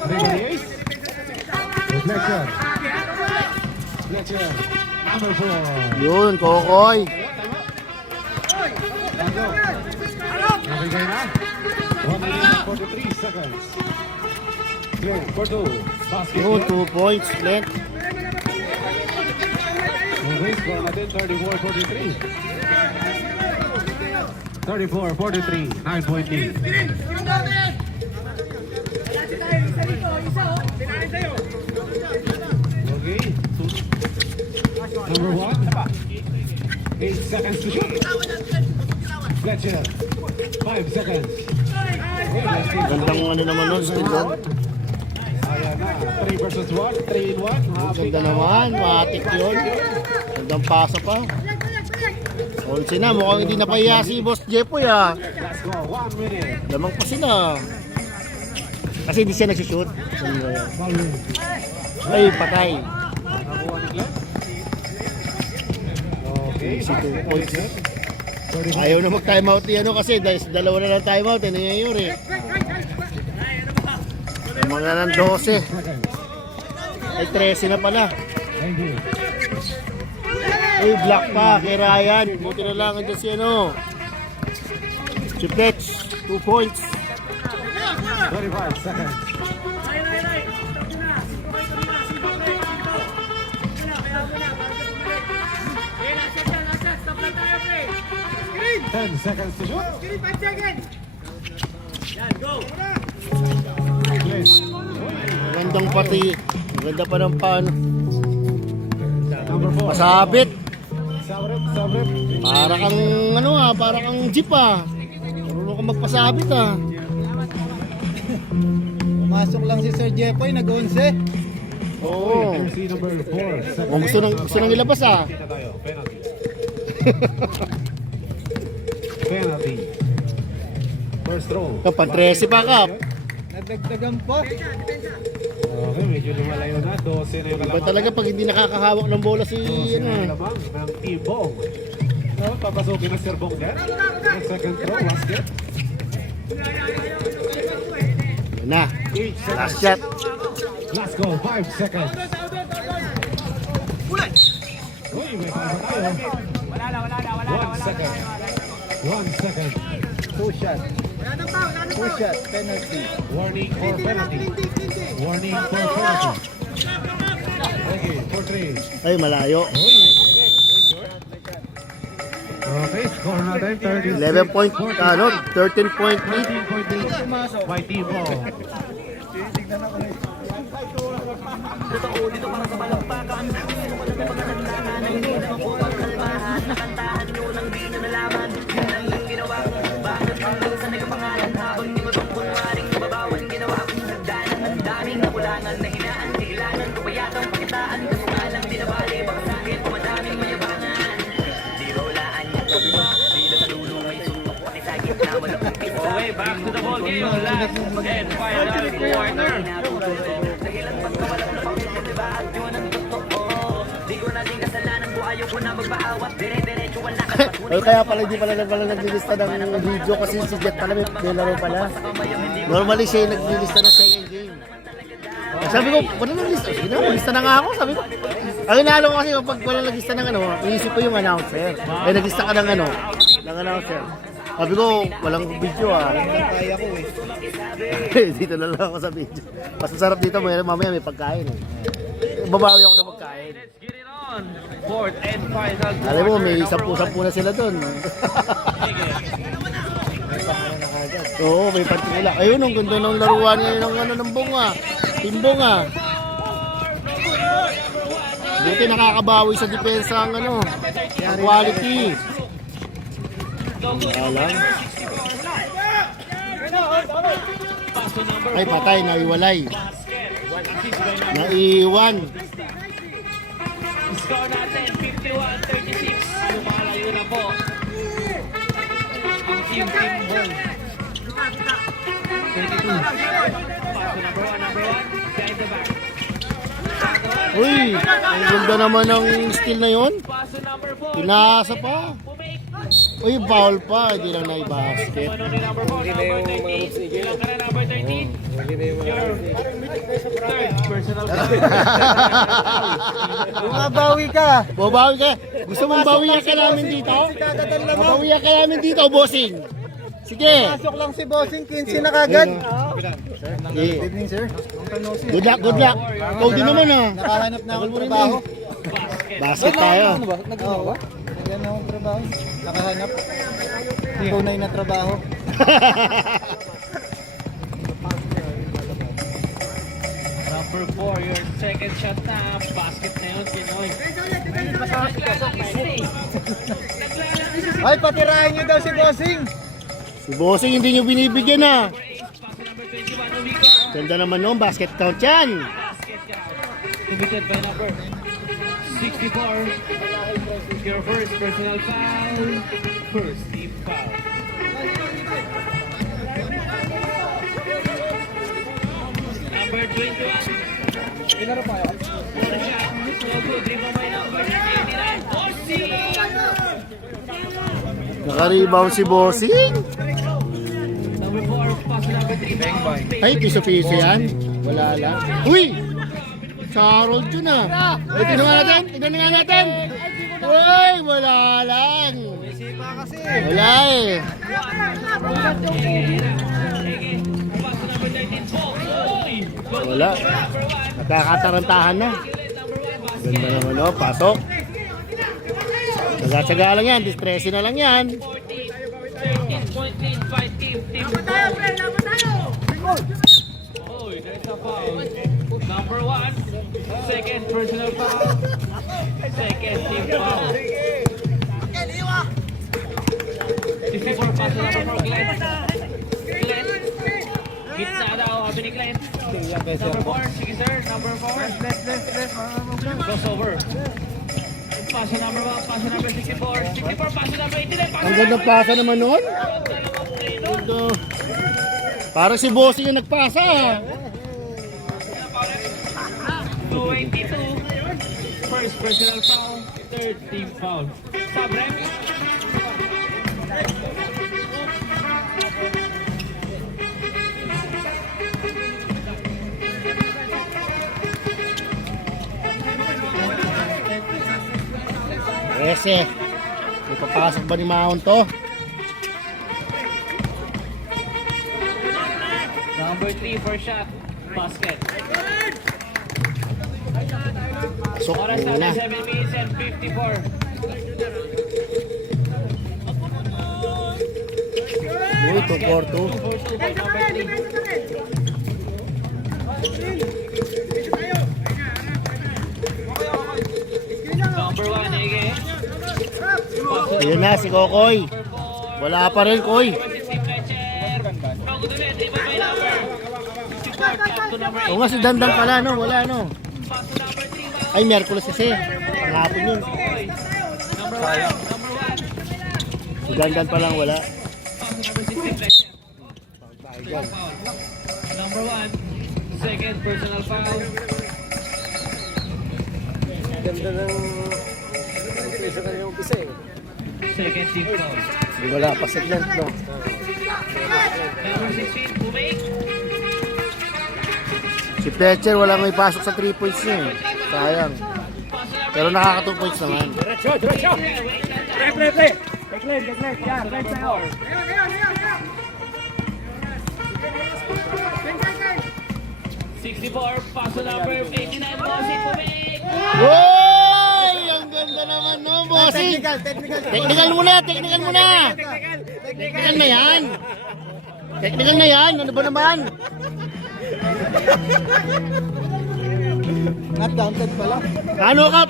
Rebound ace. Reflection. Reflection. Number 4. Yun, Kokoy. Nabigay na. 1 minute and 43 seconds. Clear for 2. Basket. Yun, 2 points. Lent. Race score natin 34-43. 34-43. 9-point lead. Okay. Number 1. 8 seconds to shoot. Fletcher. 5 seconds. Gandang ano naman nun, still doon. Ayan na. 3 versus 1. 3 in 1. Ganda naman, matik yun. Gandang pasa pa. 11 na, mukhang hindi napahiya si Boss Jepoy ah. Let's go. 1 minute. Lamang pa sila. Kasi hindi siya nagsushoot. Ay, patay. Nakakuha ni Glenn. Okay. Si 2 points. 30 Ayaw na mag-timeout yan kasi dalawa na lang timeout eh, nangyayari. Ang mga ng 12. Ay, 13 na pala. Thank you. Ay, black pa kay Ryan. Buti na lang andyan si ano. Si Fletch, 2 points. 25 seconds. Ten seconds to shoot. Glenn. Gandang pati. Ganda pa ng pan. Number 4. Masabit. Sabrip. Para kang ano ah, para kang jeep ah. Marunong kang magpasabit ah. Pumasok lang si Sir Jepoy, nag-11. Oo. Jersey number 4. Kung gusto nang ilabas ah. Kita tayo. Penalty. Penalty. First throw. Kapag 13 pa ka. Nadagdagan po. Okay, medyo lumalayo na. 12 na yung Iba kalamang. talaga pag hindi nakakahawak ng bola si 12 na yung ano. kalamang ng T-Bong. So, papasukin na Sir Bong dyan. Yung second throw, basket. Yan na. 8 Last seconds. shot. Let's go, 5 seconds. Uy, may pasa tayo. 1 second. 1 second. 2 shots. 2 shots, penalty. Warning for penalty. Warning for penalty. Okay, for 3. Ay, malayo. Okay, score natin 30. 11 point, ano, 13 point lead. 13-point lead by T-Bong. Okay, back to the ball game. Last and final quarter. Ay, kaya pala hindi pala naglilista ng video kasi si Jet pala may laro pala. Normally siya yung naglilista ng second game. Sabi ko, wala naglista. Sige na, naglista na nga ako. Sabi ko, ang inaalo ko kasi pag wala naglista ng ano, iisip ko yung announcer. Ay, naglista ka ng ano, ng announcer. Sabi ko, walang video ah. Kaya ko eh. Dito na lang ako sa video. Mas masarap dito, mamaya may pagkain eh. Babawi ako sa pagkain. Let's get it on. Fourth and final quarter. Alam mo, may 10-10 na sila doon. Oo, may partila. Ayun, ang ganda ng laruan niya ng ano ng bunga. Timbonga. Buti nakakabawi sa depensa ang ano, ang quality. Alam. Ay, patay, naiwalay. Naiwan. Score natin 51-36. Lumalayo na po ang team Bong. Behind the back. Uy, ang ganda naman ng skill na yun. Paso number 4. Pinasa pa. Uy, foul pa. Hindi lang na-basket. Ano ni number 4? Number 13. Ilang ka na number 13? Your third personal foul. Bumabawi ka. Babawi ka. Gusto mong bawian ka namin dito? Bawian ka namin dito, bossing. Sige. Pasok lang si Bossing, 15 na kagad. Sige. Good evening, sir. Good luck, good luck. Ikaw din naman ah. Nakahanap na akong trabaho. Basket tayo. Nagawa ba? Nagyan na akong trabaho. Nakahanap. Tunay na trabaho. Number 4, your second shot na. Basket na yun, Pinoy. Ay, patirahin niyo daw si Bossing. Si bossing hindi nyo binibigyan ah. Paso number 21, Umico. Ganda naman noon, basket count yan. Basket count. Committed by number 64. Your first personal foul. First team foul. Number 21. Pinaro pa yun. So good. Rebound by number 89. Bossing! Naka-rebound si bossing. Number 4. Paso number 3. Ay, piso-piso yan. Wala lang. Uy! Charles yun ah. Ay, tignan nga natin. Tignan nga natin. Uy, wala lang. Wala eh. Wala. Nakakatarantahan na. Ganda naman oh, pasok. Tsaga-tsaga lang yan, distress na lang yan. 13-point lead by team. Oy, there's a foul. Number 1. Second personal foul. Second team foul. 64 pass na number 4, Glenn. Glenn. Gitna daw, sabi ni Glenn. Number 4, sige sir. Number 4. Crossover. Paso number 1, paso number 64. 64, paso number 89. Ang ganda pasa naman nun. Ganda. Parang si bossing yung nagpasa ah. 282. First personal foul. Third team foul. Stop, ref. Ese. May papasok ba ni Mahon to? Number 3 for shot. Basket. Pasok Oras muna. na 7 minutes and 54. Uy, 2-4-2. 2-4-2 by number 3. Number 1, Ege. Ayun na si Kokoy. Wala pa rin, Koy. O nga si Dandan pala, no? Wala, no? Ay, Merkulis kasi. Pangapon yun. Si Dandan pa lang, wala. Number 1, second personal foul. Ganda ng umpisa ka yung umpisa eh. Second team foul. Wala pa segment, no? Number 16, Bumik. Si Fletcher, wala may pasok sa 3 points niya eh. Sayang. Pero nakaka 2 points naman. Diretso. Play. Declan. Yan, right sa'yo. Paso number 89, Bossing Bumik. Uy! Ang ganda naman, no, bossing? Technical muna. Technical na yan. Technical na yan. Ano ba naman? Not counted pala. Knockout.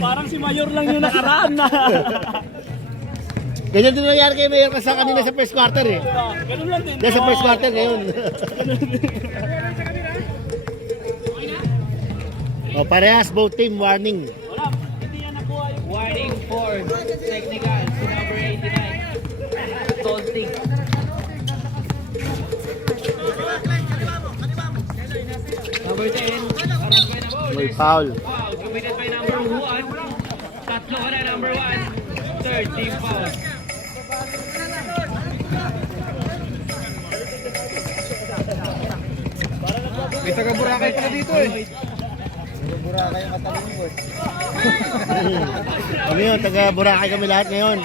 Parang si Mayor lang yung nakaraan na. Ganyan din nangyari kay Mayor kasi kanina sa first quarter eh. Ganun lang din. Sa first quarter ngayon. O parehas, both team warning. Wala, hindi yan nakuha yung warning for technical si number 89. Taunting. Number 10. Aras by na ball. May foul. Foul. Committed by number 1. Tatlo ka na, number 1. Third team foul. May taga Boracay pala dito eh. Kami yun, taga Boracay kami lahat ngayon.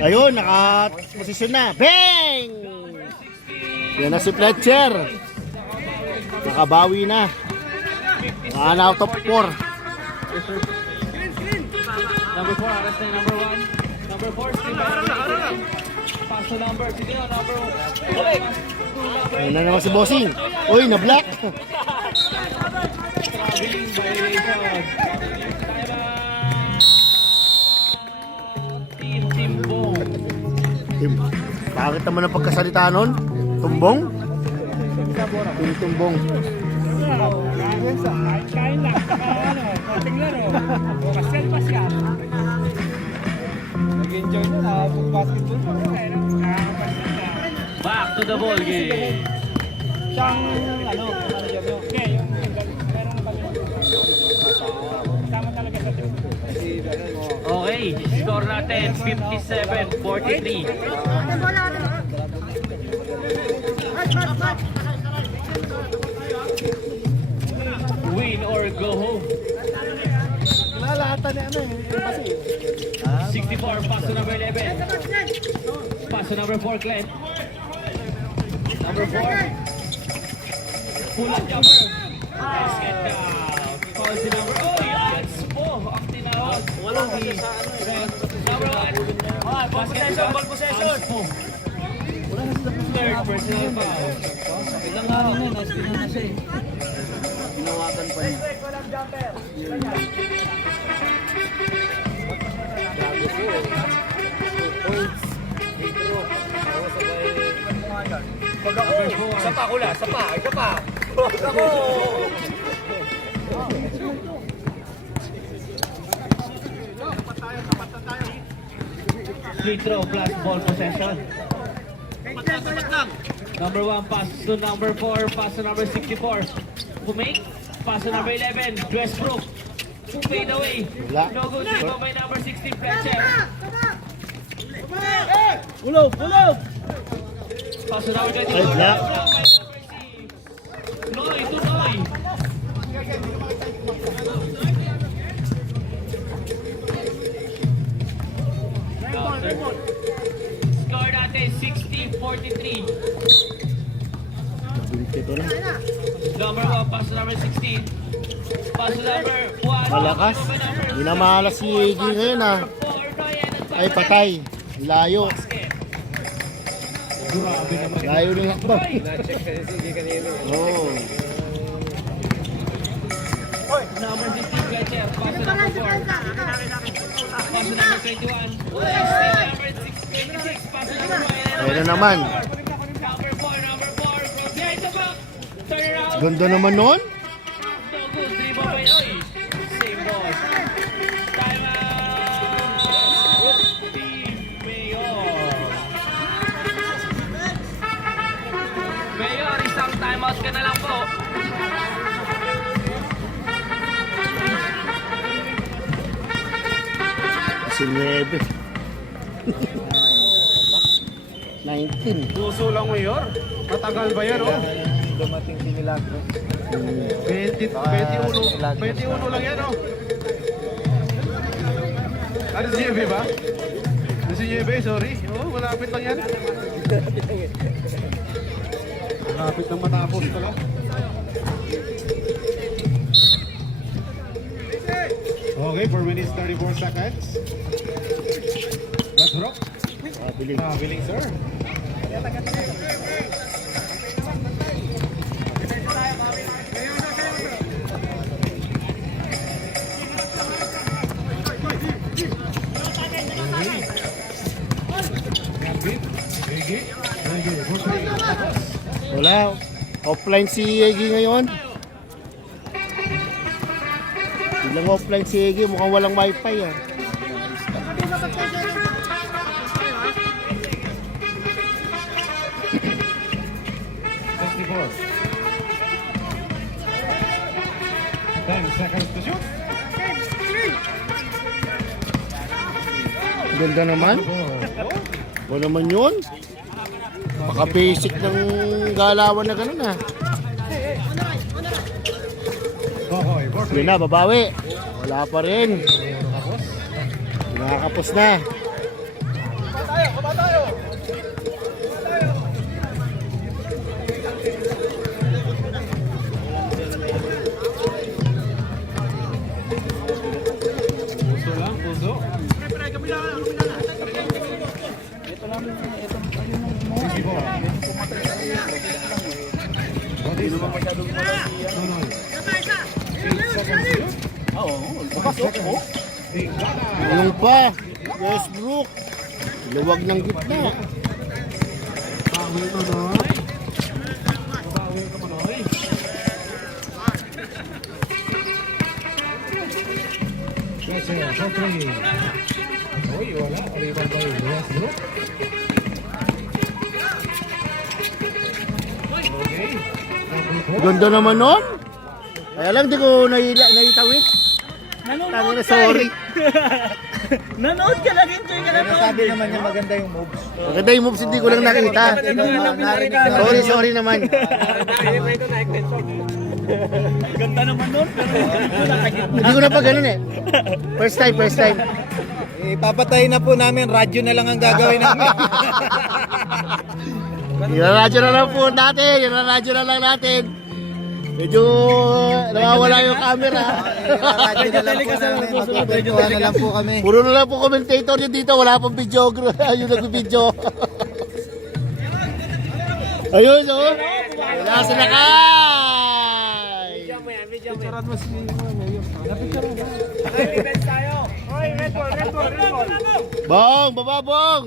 Ayun, naka-posisyon na. Bang! Yan na si Fletcher. Nakabawi na. Out of 4. Number 4, aras na number 1. Number 4, still by pass to number. Sige na, number 1. Ayun na naman si Bossing. Uy, na-black. Traveling violation. Team Timbong. Bakit naman ang pagkasalita nun? Tumbong? Team Tumbong. Kain lang. Konting laro. Pasyal. Nag-enjoy na basketball. Back to the ball game. Siyang, manager nyo. Okay, yung meron na kami. Tama talaga sa team. Okay, score natin 57-43. Win or go home. Lalahatan na ano eh. Kasi 64, pass to number 11. Pass to number 4, Glenn. Number 4. Pull up jumper. Nice get down. Foul si number, yes po, ang tinawag. Walang number 1. Ball possession. Third personal foul. ilang araw na, nastin na siya eh. Ginawakan pa niya. Pag ako, isa pa. Pag ako. Free throw plus ball possession. Number 1, pass to number 4, pass to number 64. Pumake, pass to number 11, Westbrook. Who fade away. Wala. No good, go by number 16, Fletcher. Ulog! Pass to number 24. Ay, black. Noy, to Noy. Score natin 60-43. Ito na. Number 1, pass to number 16. Pass to number 1. Malakas. Hindi na mahalas si AG ngayon ah. Ay, patay. Layo. Grabe naman. Layo ng hakbo. Oo. Number 16, Fletcher. Pass to number 4. Pass to number 21. Number 26. Pass to number 1. Ayun na naman. Number 4. From behind the back. Turn around. Ganda naman nun. No good. 3 ball by Oy. Same ball. Time out. Team Mayor. Mayor, isang timeout ka na lang po. Kasi 9. 19. Puso lang mayor. Matagal ba yan, oh? Dumating si Milagro. 21 lang yan, oh. Ano si Yebe ba? Ano si Yebe, sorry. Oh, malapit lang yan. Malapit lang matapos pala. Okay, 4 minutes 34 seconds. Let's rock. Pabiling. Biling, sir. Wala. Offline si AG ngayon. Bilang offline si AG, mukhang walang wifi ah. 10 seconds to shoot. Ganda naman. Oh, O naman yun. Baka-basic ng galawan na ganun ah. Kokoy, for Yun na, babawi. Wala pa rin. Tapos, Nakakapos na. puso lang, puso. 64. Ano pa? Westbrook. Luwag ng gitna. Bawi ka, Noy. Bawi ka, Noy. Kasi, for three. Uy, wala. Paliban ba yung Westbrook? Okay. Number 4. Ganda naman nun. Kaya lang di ko naitawid. Nanonood Tangina, ka eh. sorry. Nanonood ka, nag-enjoy ka na Pero sabi naman niya maganda yung moves. Maganda yung moves, hindi ko lang nakita. Sorry naman. Ganda naman nun, pero hindi ko nakakita. Hindi ko na pa ganun eh. First time. Ipapatayin na po namin, radyo na lang ang gagawin namin. Yanaradyo na lang po natin. Yanaradyo na lang natin. Medyo nawawala yung camera. Radyo na lang po namin, magkukwentuhan na lang po kami. Puro na lang po commentator yun dito. Wala pang videographer. Ayun nag-video. Ayun oh. Wala sa nakay. Bong, baba bong.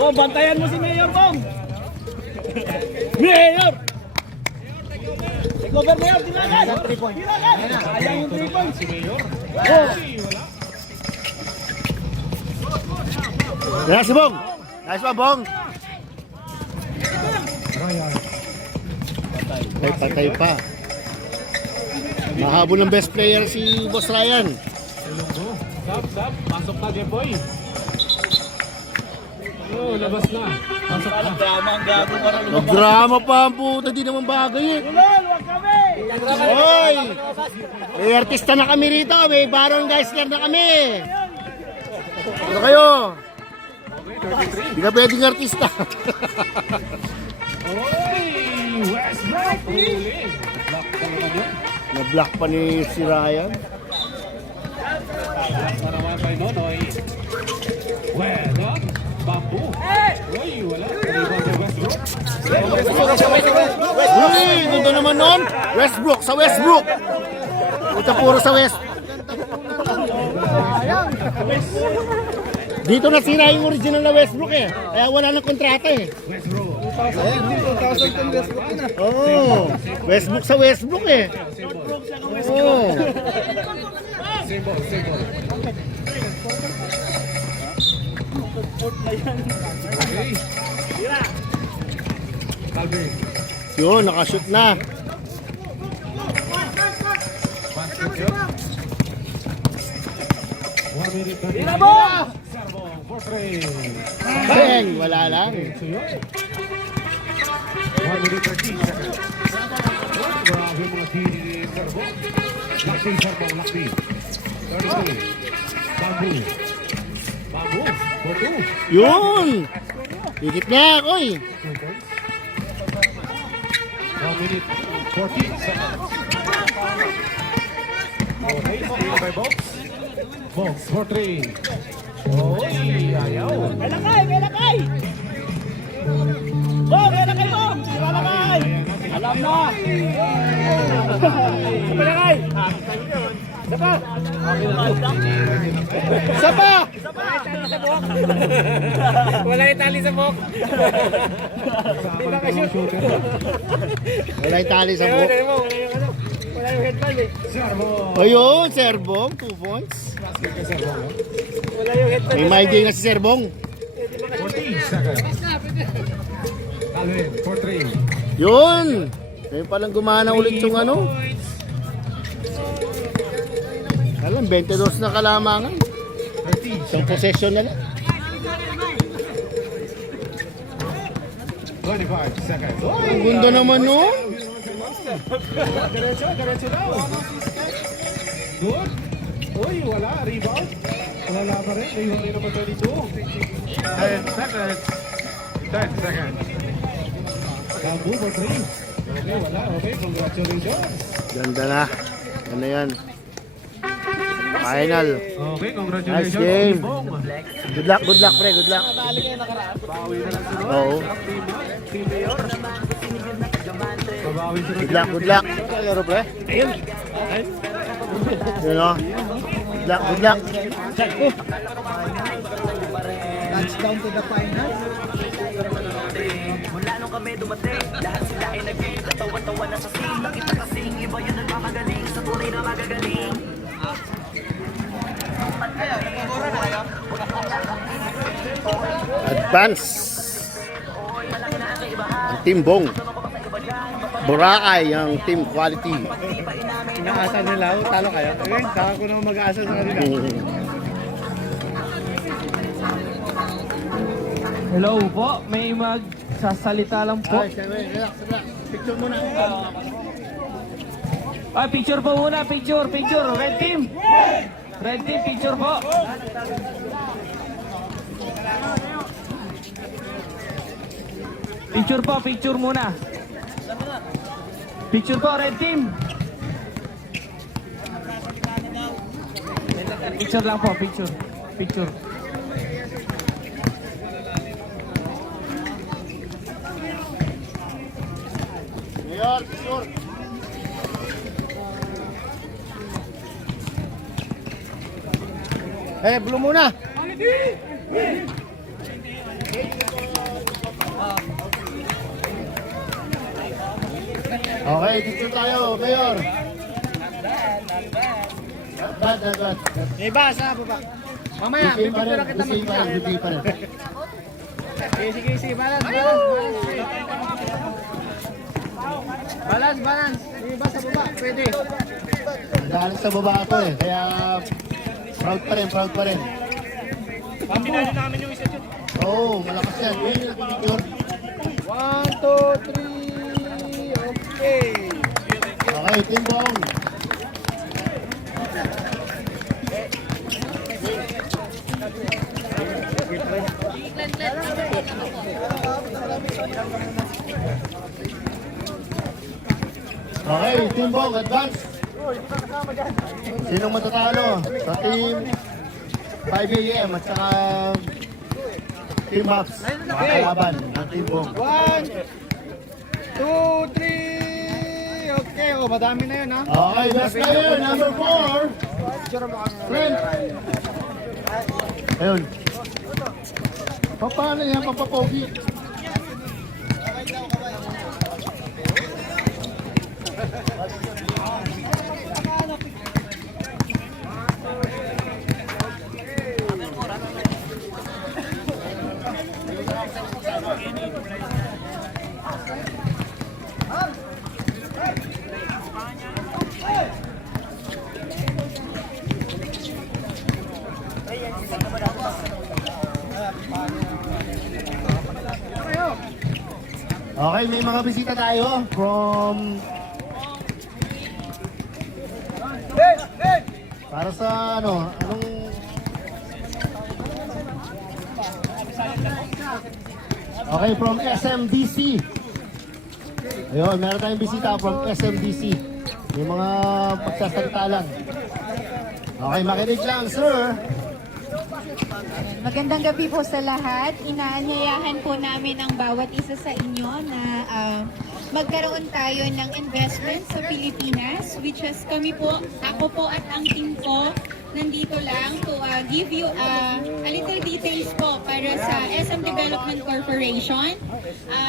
Oh, bantayan mo si Mayor Bong. Mayor! Cover Mayor, tinagan! Tinagan! Ayaw yung 3 points. Si Mayor. Oh. Kaya si Bong. Nice pa Bong. Ryan. Patay pa. Mahabol ng best player si Boss Ryan. Ilonggo. Sab. Pasok na, Jeboy. Oh, labas na. Pasok na. Drama ang gago ka rin. Nagdrama pa ang puta. Di naman bagay eh. Ulol, wag kami! Hoy! May artista na kami rito. May Baron Geisler na kami. Ano kayo? Hindi ka pwedeng artista. Oy! Westbrook! Huli. Block ka naman yun. Na-block pa ni si Ryan. Para naman kay Nonoy. Bueno. Bamboo. Uy, wala. Paliban kay Westbrook. Uy! Ganda naman nun. Westbrook sa Westbrook. Puta puro sa West. Dito nasira yung original na Westbrook eh. Kaya wala nang kontrata eh. Westbrook. Ayan, 2,000 kung Westbrook na. Oo. Westbrook sa Westbrook eh. Oo. Symbol. Okay. Calvin. Yun, nakashoot na. Basket shot. 1 minute 30. Servo for three. Bang! Wala lang. So yun. 1 minute 30 seconds. Grabe mga tiri ni Servo. Lakti Servo, lakti. 33. Bamboo for two. Yun! Higit niya ako eh. 2 points. 1 minute 40 seconds. Okay, steal by Box. Box for three. Oy, ayaw. May lakay! Bong, may lakay Bong! Sira lakay! Alam na! May lakay! Isa pa! Wala yung tali sa buhok. Kasama ng mga shooter. Wala yung tali sa buhok. Wala yung headband eh. Servo. Ayun, Serbong. 2 points. Basket ka, Servo. Wala yung headband. May maigay nga si Serbong. 14 seconds. Calvin for three. Yun! Ngayon palang gumana ulit yung ano. Alam, 22 na kalamangan. Isang possession na lang. 25 seconds. Oh, Ang ganda naman nun. Diretso daw. Good. Uy, wala. Rebound. Wala pa rin. Rebound rin naman 22. 10 seconds. 10 seconds. Bamboo for 3. Okay, wala. Okay, congratulations. Ganda na. Ano yan? Final. Okay, Nice congratulations. game. Bong. Good luck, pre. Good luck. Bawi na lang sunod. Oo. Team Mayor. Babawi sunod. Good luck. Laro, pre. Ayun. Yun o. Good luck. Check ko. Touchdown to the final. Mula nung kami dumating, lahat sila ay nagkatawa-tawa na sa scene. Nakita kasing iba yun nagmamagaling sa tunay na magagaling. Advance. Ang Team Bong. Boracay ang Team Quality. Inaasa nila, talo kayo. Ayun, saka ko naman mag-aasa sa kanila. Hello po, may magsasalita lang po. Relax. Picture muna. Picture po muna, picture. Red team, picture po. Picture muna. Picture po, red team. Picture lang po, picture. Mayor, picture. Blue muna. Okay, picture tayo, Mayor. Bad. Iba, sa baba. Mamaya, Busy pa rin, pipicture kita busy pa rin, busy pa rin. Sige, balance. Balance. Iba sa baba, pwede. Dahil sa baba ako eh, kaya proud pa rin. Pinali namin yung isa dyan. Oo, malakas yan. Yun yung nagpipicture. 1, 2, 3, okay. Okay, Team Bong. Okay, Team Bong, advance. Sinong matatalo? Sa Team 5 AM at saka Team Maps. Makakalaban ng Team Bong. 1, 2, 3, okay. Oh, madami na yun, ha? Okay, best player, number 4. Friend. Ayun. Paano yan, papapogi? Okay, may mga bisita tayo from para sa anong okay, from SMDC. Ayun, meron tayong bisita from SMDC. May mga pagsasalita lang. Okay, makinig lang, sir. Magandang gabi po sa lahat. Inaanyayahan po namin ang bawat isa sa inyo na magkaroon tayo ng investment sa Pilipinas, which is ako po at ang team ko nandito lang to give you a little details po para sa SM Development Corporation.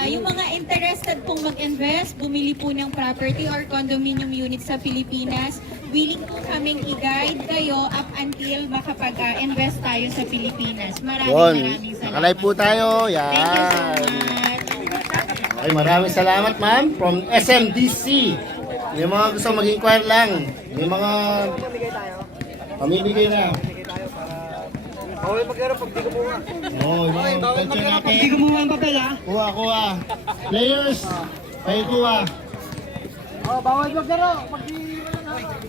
Yung mga interested pong mag-invest, bumili po ng property or condominium unit sa Pilipinas, willing po kaming i-guide kayo up until makapag-invest tayo sa Pilipinas. Maraming salamat. Nakalive po tayo. Yan. Thank you so much. Okay, maraming salamat ma'am from SMDC. Yung mga gusto mag-inquire lang. Yung mga Pamimigay na. Bawal maglaro pag di kumuha. Oh, bawal maglaro pag di kumuha ang papel ha. Kuha. Players, kayo kuha. Oh, bawal maglaro pag di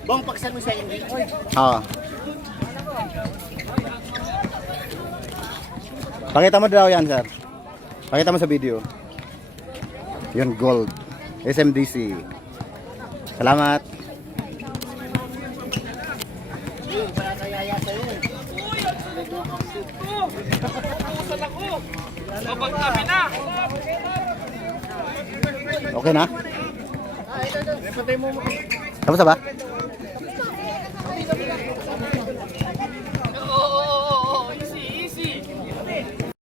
Bong, paksan mo sa hindi. Oo. Pakita mo daw yan, sir. Pakita mo sa video. Yun, gold. SMDC. Salamat. Okay na? Tapos na ba?